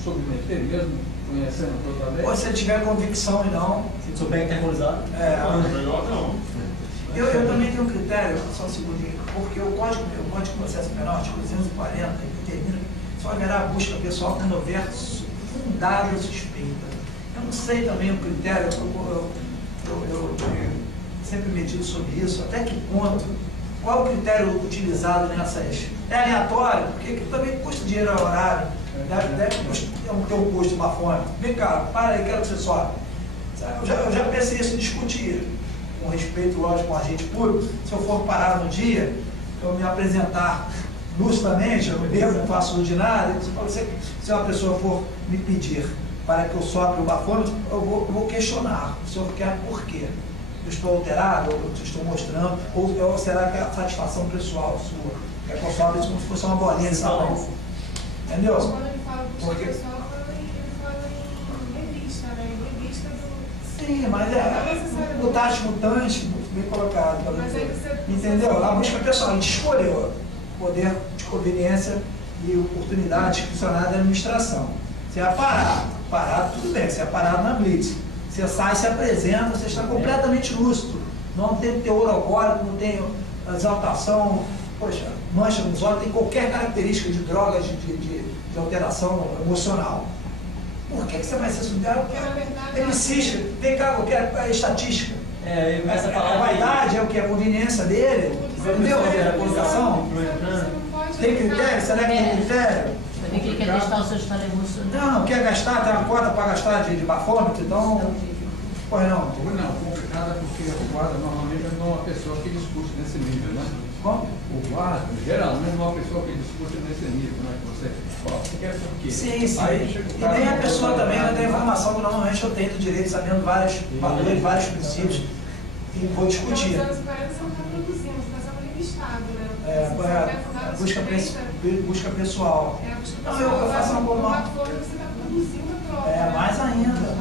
submeter mesmo, conhecendo toda a lei? Ou se ele tiver convicção e não. Se souber interiorizado? Melhor não. Eu também tenho um critério, só um segundinho, porque o Código de Processo Penal, artigo 240, determina que só haverá busca pessoal quando houver fundada suspeita. Eu não sei também o critério, sempre medido sobre isso, até que ponto, qual o critério utilizado nessas... É aleatório, porque também custa dinheiro a horário, deve ter um custo, uma fome. Vem cá, para aí, quero que você sobe. Eu já pensei isso em discutir, com respeito, lógico, com o agente público. Se eu for parar no dia, eu me apresentar lucidamente, eu não bebo, não faço uso de nada, se uma pessoa for me pedir para que eu sobe o bafômetro, eu vou questionar. O senhor quer por quê? Eu estou alterado, ou eu estou mostrando, ou será que é a satisfação pessoal sua? Quer que eu sobe como se fosse uma bolinha de sabão? Entendeu? Quando ele fala do pessoal, ele fala em revista, né? Em revista do... Sim, mas o tático mutante, muito bem colocado. Mas aí você... Entendeu? A busca pessoal, a gente escolheu poder de conveniência e oportunidade institucional da administração. Você é parado, tudo bem, você é parado na blitz. Você sai, se apresenta, você está completamente lúcido. Não tem teor alcoólico, não tem exaltação, poxa, mancha nos olhos, tem qualquer característica de droga, de alteração emocional. Por que você vai ser subsidiado? Ele insiste, vem cá, eu quero a estatística. Ele começa a falar. A vaidade é o que? A conveniência dele? Entendeu? A colocação? Tem critério? Será que tem critério? Também que ele quer testar o seu estado emocional. Não, quer gastar, tem uma corda para gastar de bafômetro, então. Pois não. Não, complicado porque o guarda normalmente não é uma pessoa que discute nesse nível, né? Como? O guarda, geralmente, não é uma pessoa que discute nesse nível, né? Você quer por quê? Sim. E nem a pessoa também não tem informação que normalmente eu tenho do direito, sabendo vários valores, vários princípios, e vou discutir. Os anos 40 você não está produzindo, você está sendo revistado, né? Busca pessoal. Não, eu faço uma você está produzindo a prova. Mais ainda.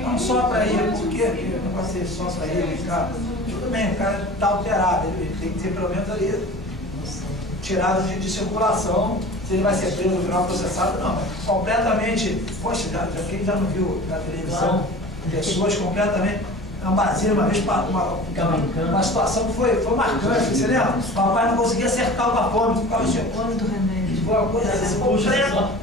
Não só para ele, porque não pode ser só para ele, cara. Tudo bem, o cara está alterado, ele tem que ter pelo menos ali tirado de circulação, se ele vai ser preso no final processado, não. Completamente, poxa, quem já não viu na televisão, pessoas completamente. Uma Brasília, uma vez, uma situação que foi marcante, você lembra? O papai não conseguia acertar o bafômetro, ficava chegando do remédio. Foi uma coisa assim,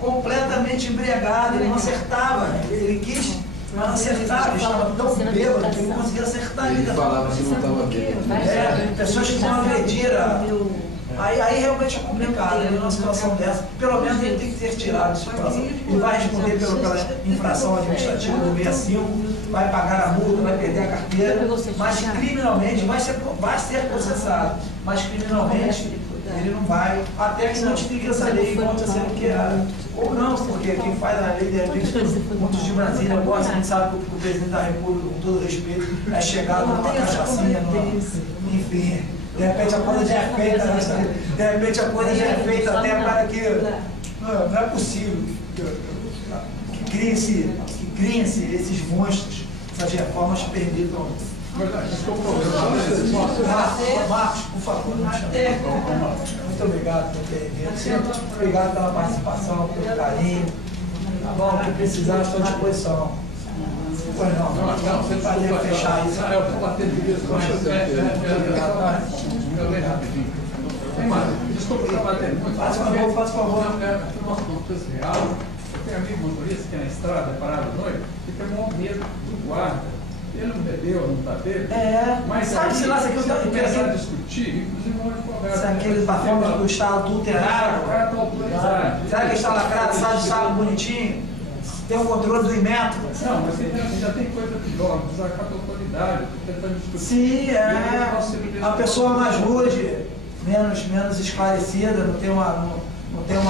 completamente embriagado, ele não acertava, ele quis, mas não acertava, ele estava tão bêbado que ele não conseguia acertar. Ele falava que não estava bêbado. Pessoas que vão agredir Aí realmente é complicado, ele numa situação dessa, pelo menos ele tem que ser tirado de situação. Ele vai responder pela infração administrativa do 65, vai pagar a multa, vai perder a carteira, mas criminalmente vai ser processado, mas criminalmente ele não vai, até que notifique essa lei e volte a ser o que era. Ou não, porque quem faz a lei, de repente, muitos de Brasília gostam, a gente sabe que o presidente da República, com todo respeito, é chegado numa cachaçinha, enfim. De repente a coisa já é feita, até para que não é possível que criem-se esses monstros, essas reformas permitam. Marcos, por favor, não chame. Muito obrigado por ter vindo. Obrigado pela participação, pelo carinho. Tá bom? O que precisar, estou à disposição. Pois não, você vai fechar isso. Eu estou batendo isso. Bem rapidinho. Desculpa, eu estou batendo muito. Faz favor. Nosso contexto real, eu tenho amigo motorista que é na estrada, parado à noite, e tem um medo do guarda. Ele não bebeu, não está bebendo. Mas sabe se lá, se aquilo está começar a discutir, inclusive uma conversa. Se aquele bafômetro está adulterado, será que está lacrado, sabe bonitinho? Tem o controle do Inmetro. Não, mas já tem coisa pior, precisa com a autoridade, tentando discutir. Sim, a pessoa mais rude, menos esclarecida, não tem uma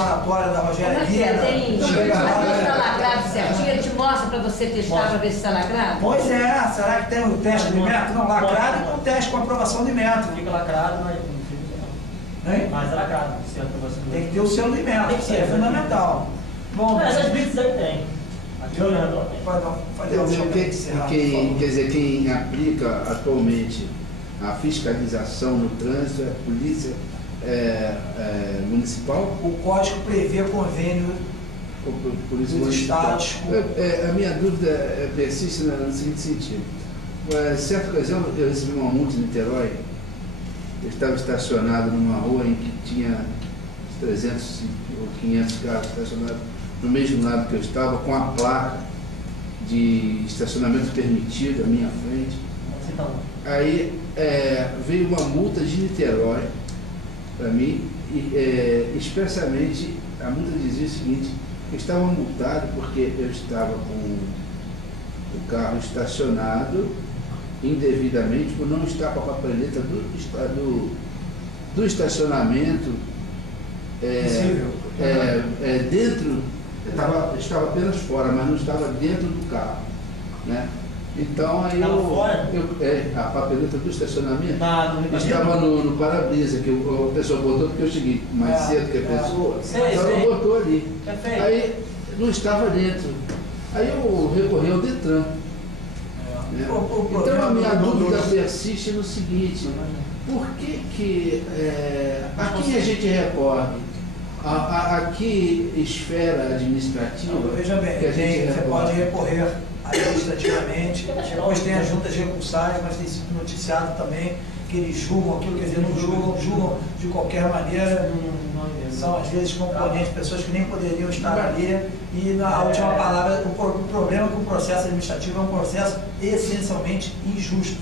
oratória da Rogéria Guia. Tem está lacrado certinho, ele te mostra para você testar para ver se está lacrado? Pois é, será que tem o teste do Inmetro? Não, lacrado é um teste com aprovação do Inmetro. Fica lacrado, mas é lacrado. Tem que ter o selo do Inmetro, isso é fundamental. Bom, essas blitz aí tem. Quer dizer, quem aplica atualmente a fiscalização no trânsito é a polícia municipal? O código prevê convênio dos estados. A minha dúvida persiste no seguinte sentido. Certa ocasião eu recebi uma multa em Niterói. Eu estava estacionado numa rua em que tinha 300 ou 500 carros estacionados no mesmo lado que eu estava, com a placa de estacionamento permitido à minha frente. Então. Aí veio uma multa de Niterói para mim, expressamente a multa dizia o seguinte: eu estava multado porque eu estava com o carro estacionado indevidamente, por não estar com a papeleta do estacionamento dentro, estava apenas fora, mas não estava dentro do carro, né? Então aí a papeleta do estacionamento estava no para-brisa, que a pessoa botou, porque é o seguinte, mais cedo que a pessoa, ela botou ali. Aí não estava dentro. Aí eu recorri ao Detran. Né? Então a minha dúvida persiste no seguinte: por que a quem a gente recorre? A que esfera administrativa? Não, veja bem, você pode recorrer administrativamente, depois tem as juntas recursais, mas tem sido noticiado também que eles julgam aquilo, quer dizer, não julgam de qualquer maneira, são às vezes componentes, pessoas que nem poderiam estar ali, e na última palavra, o problema é que o processo administrativo é um processo essencialmente injusto.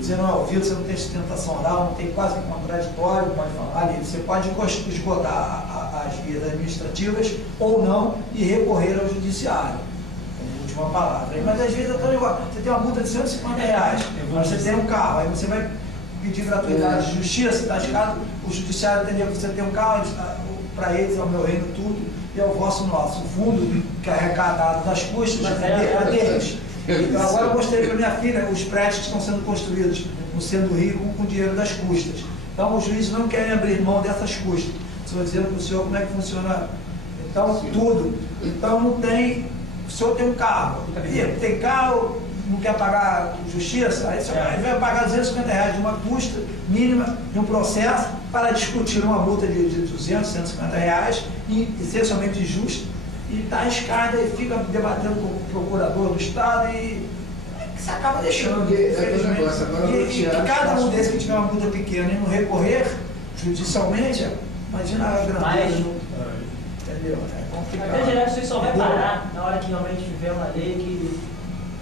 Você não é ouvido, você não tem sustentação oral, não tem quase que contraditório, pode falar ali, você pode esgotar as vias administrativas ou não e recorrer ao judiciário. Uma palavra. Mas às vezes é tão igual. Você tem uma multa de R$150, mas você tem um carro, aí você vai pedir gratuidade de justiça, está escado, o judiciário entendeu que você tem um carro, para eles é o meu reino tudo, e é o vosso nosso. O fundo que é arrecadado das custas é deles. Então, agora eu mostrei para minha filha os prédios que estão sendo construídos no centro do Rio com o dinheiro das custas. Então os juízes não querem abrir mão dessas custas. Estou dizendo para o senhor como é que funciona. Então, tudo. Então não tem. O senhor tem um carro, tem carro, não quer pagar justiça, aí você vai pagar R$250 de uma custa mínima de um processo para discutir uma multa de R$200, R$150, essencialmente justa, e está arriscada e fica debatendo com o procurador do Estado e você acaba deixando. E cada um desses que tiver uma multa pequena e não recorrer judicialmente, imagina a grandeza. Entendeu? Até gerar isso só vai parar na hora que realmente tiver uma lei que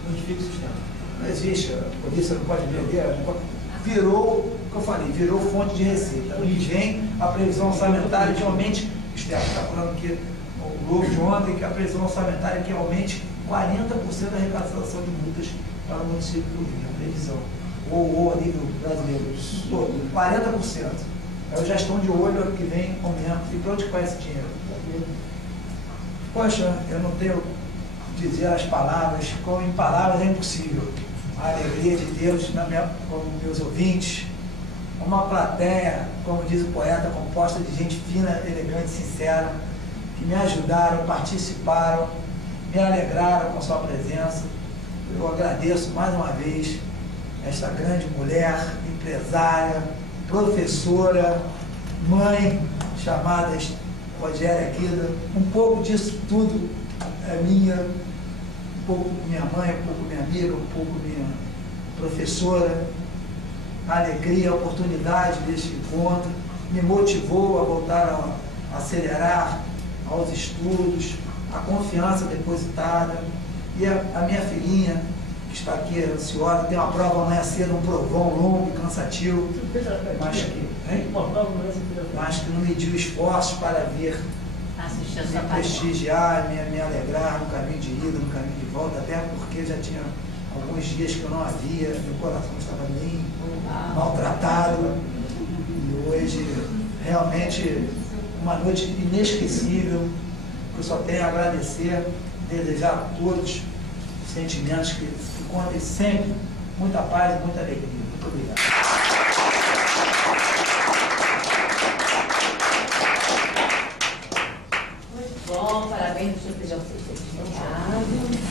modifique o sistema. Não existe, a polícia não pode vender, virou, o que eu falei, virou fonte de receita. E vem a previsão orçamentária que aumente, o Estevão está falando que o Globo de ontem, que a previsão orçamentária que aumente 40% da arrecadação de multas para o município do Rio, a previsão, ou a nível brasileiro, todo, 40%. Então já estão de olho ano que vem aumento. E para onde vai esse dinheiro? Poxa, eu não tenho que dizer as palavras, como em palavras é impossível. A alegria de Deus como meus ouvintes, uma plateia, como diz o poeta, composta de gente fina, elegante, sincera, que me ajudaram, participaram, me alegraram com sua presença. Eu agradeço mais uma vez esta grande mulher, empresária, professora, mãe, chamada Rogéria Guida. Um pouco disso tudo é minha, um pouco minha mãe, um pouco minha amiga, um pouco minha professora. A alegria, a oportunidade deste encontro me motivou a voltar a acelerar aos estudos, a confiança depositada. E a minha filhinha, que está aqui ansiosa, tem uma prova amanhã cedo, um provão longo e cansativo, mas que não mediu esforços para vir me prestigiar, me alegrar no caminho de ida, no caminho de volta, até porque já tinha alguns dias que eu não havia, meu coração estava bem maltratado, e hoje realmente uma noite inesquecível, que eu só tenho a agradecer, desejar a todos sentimentos que contem sempre muita paz e muita alegria. Muito obrigado. Muito bom, parabéns, professor Feijão. Obrigado.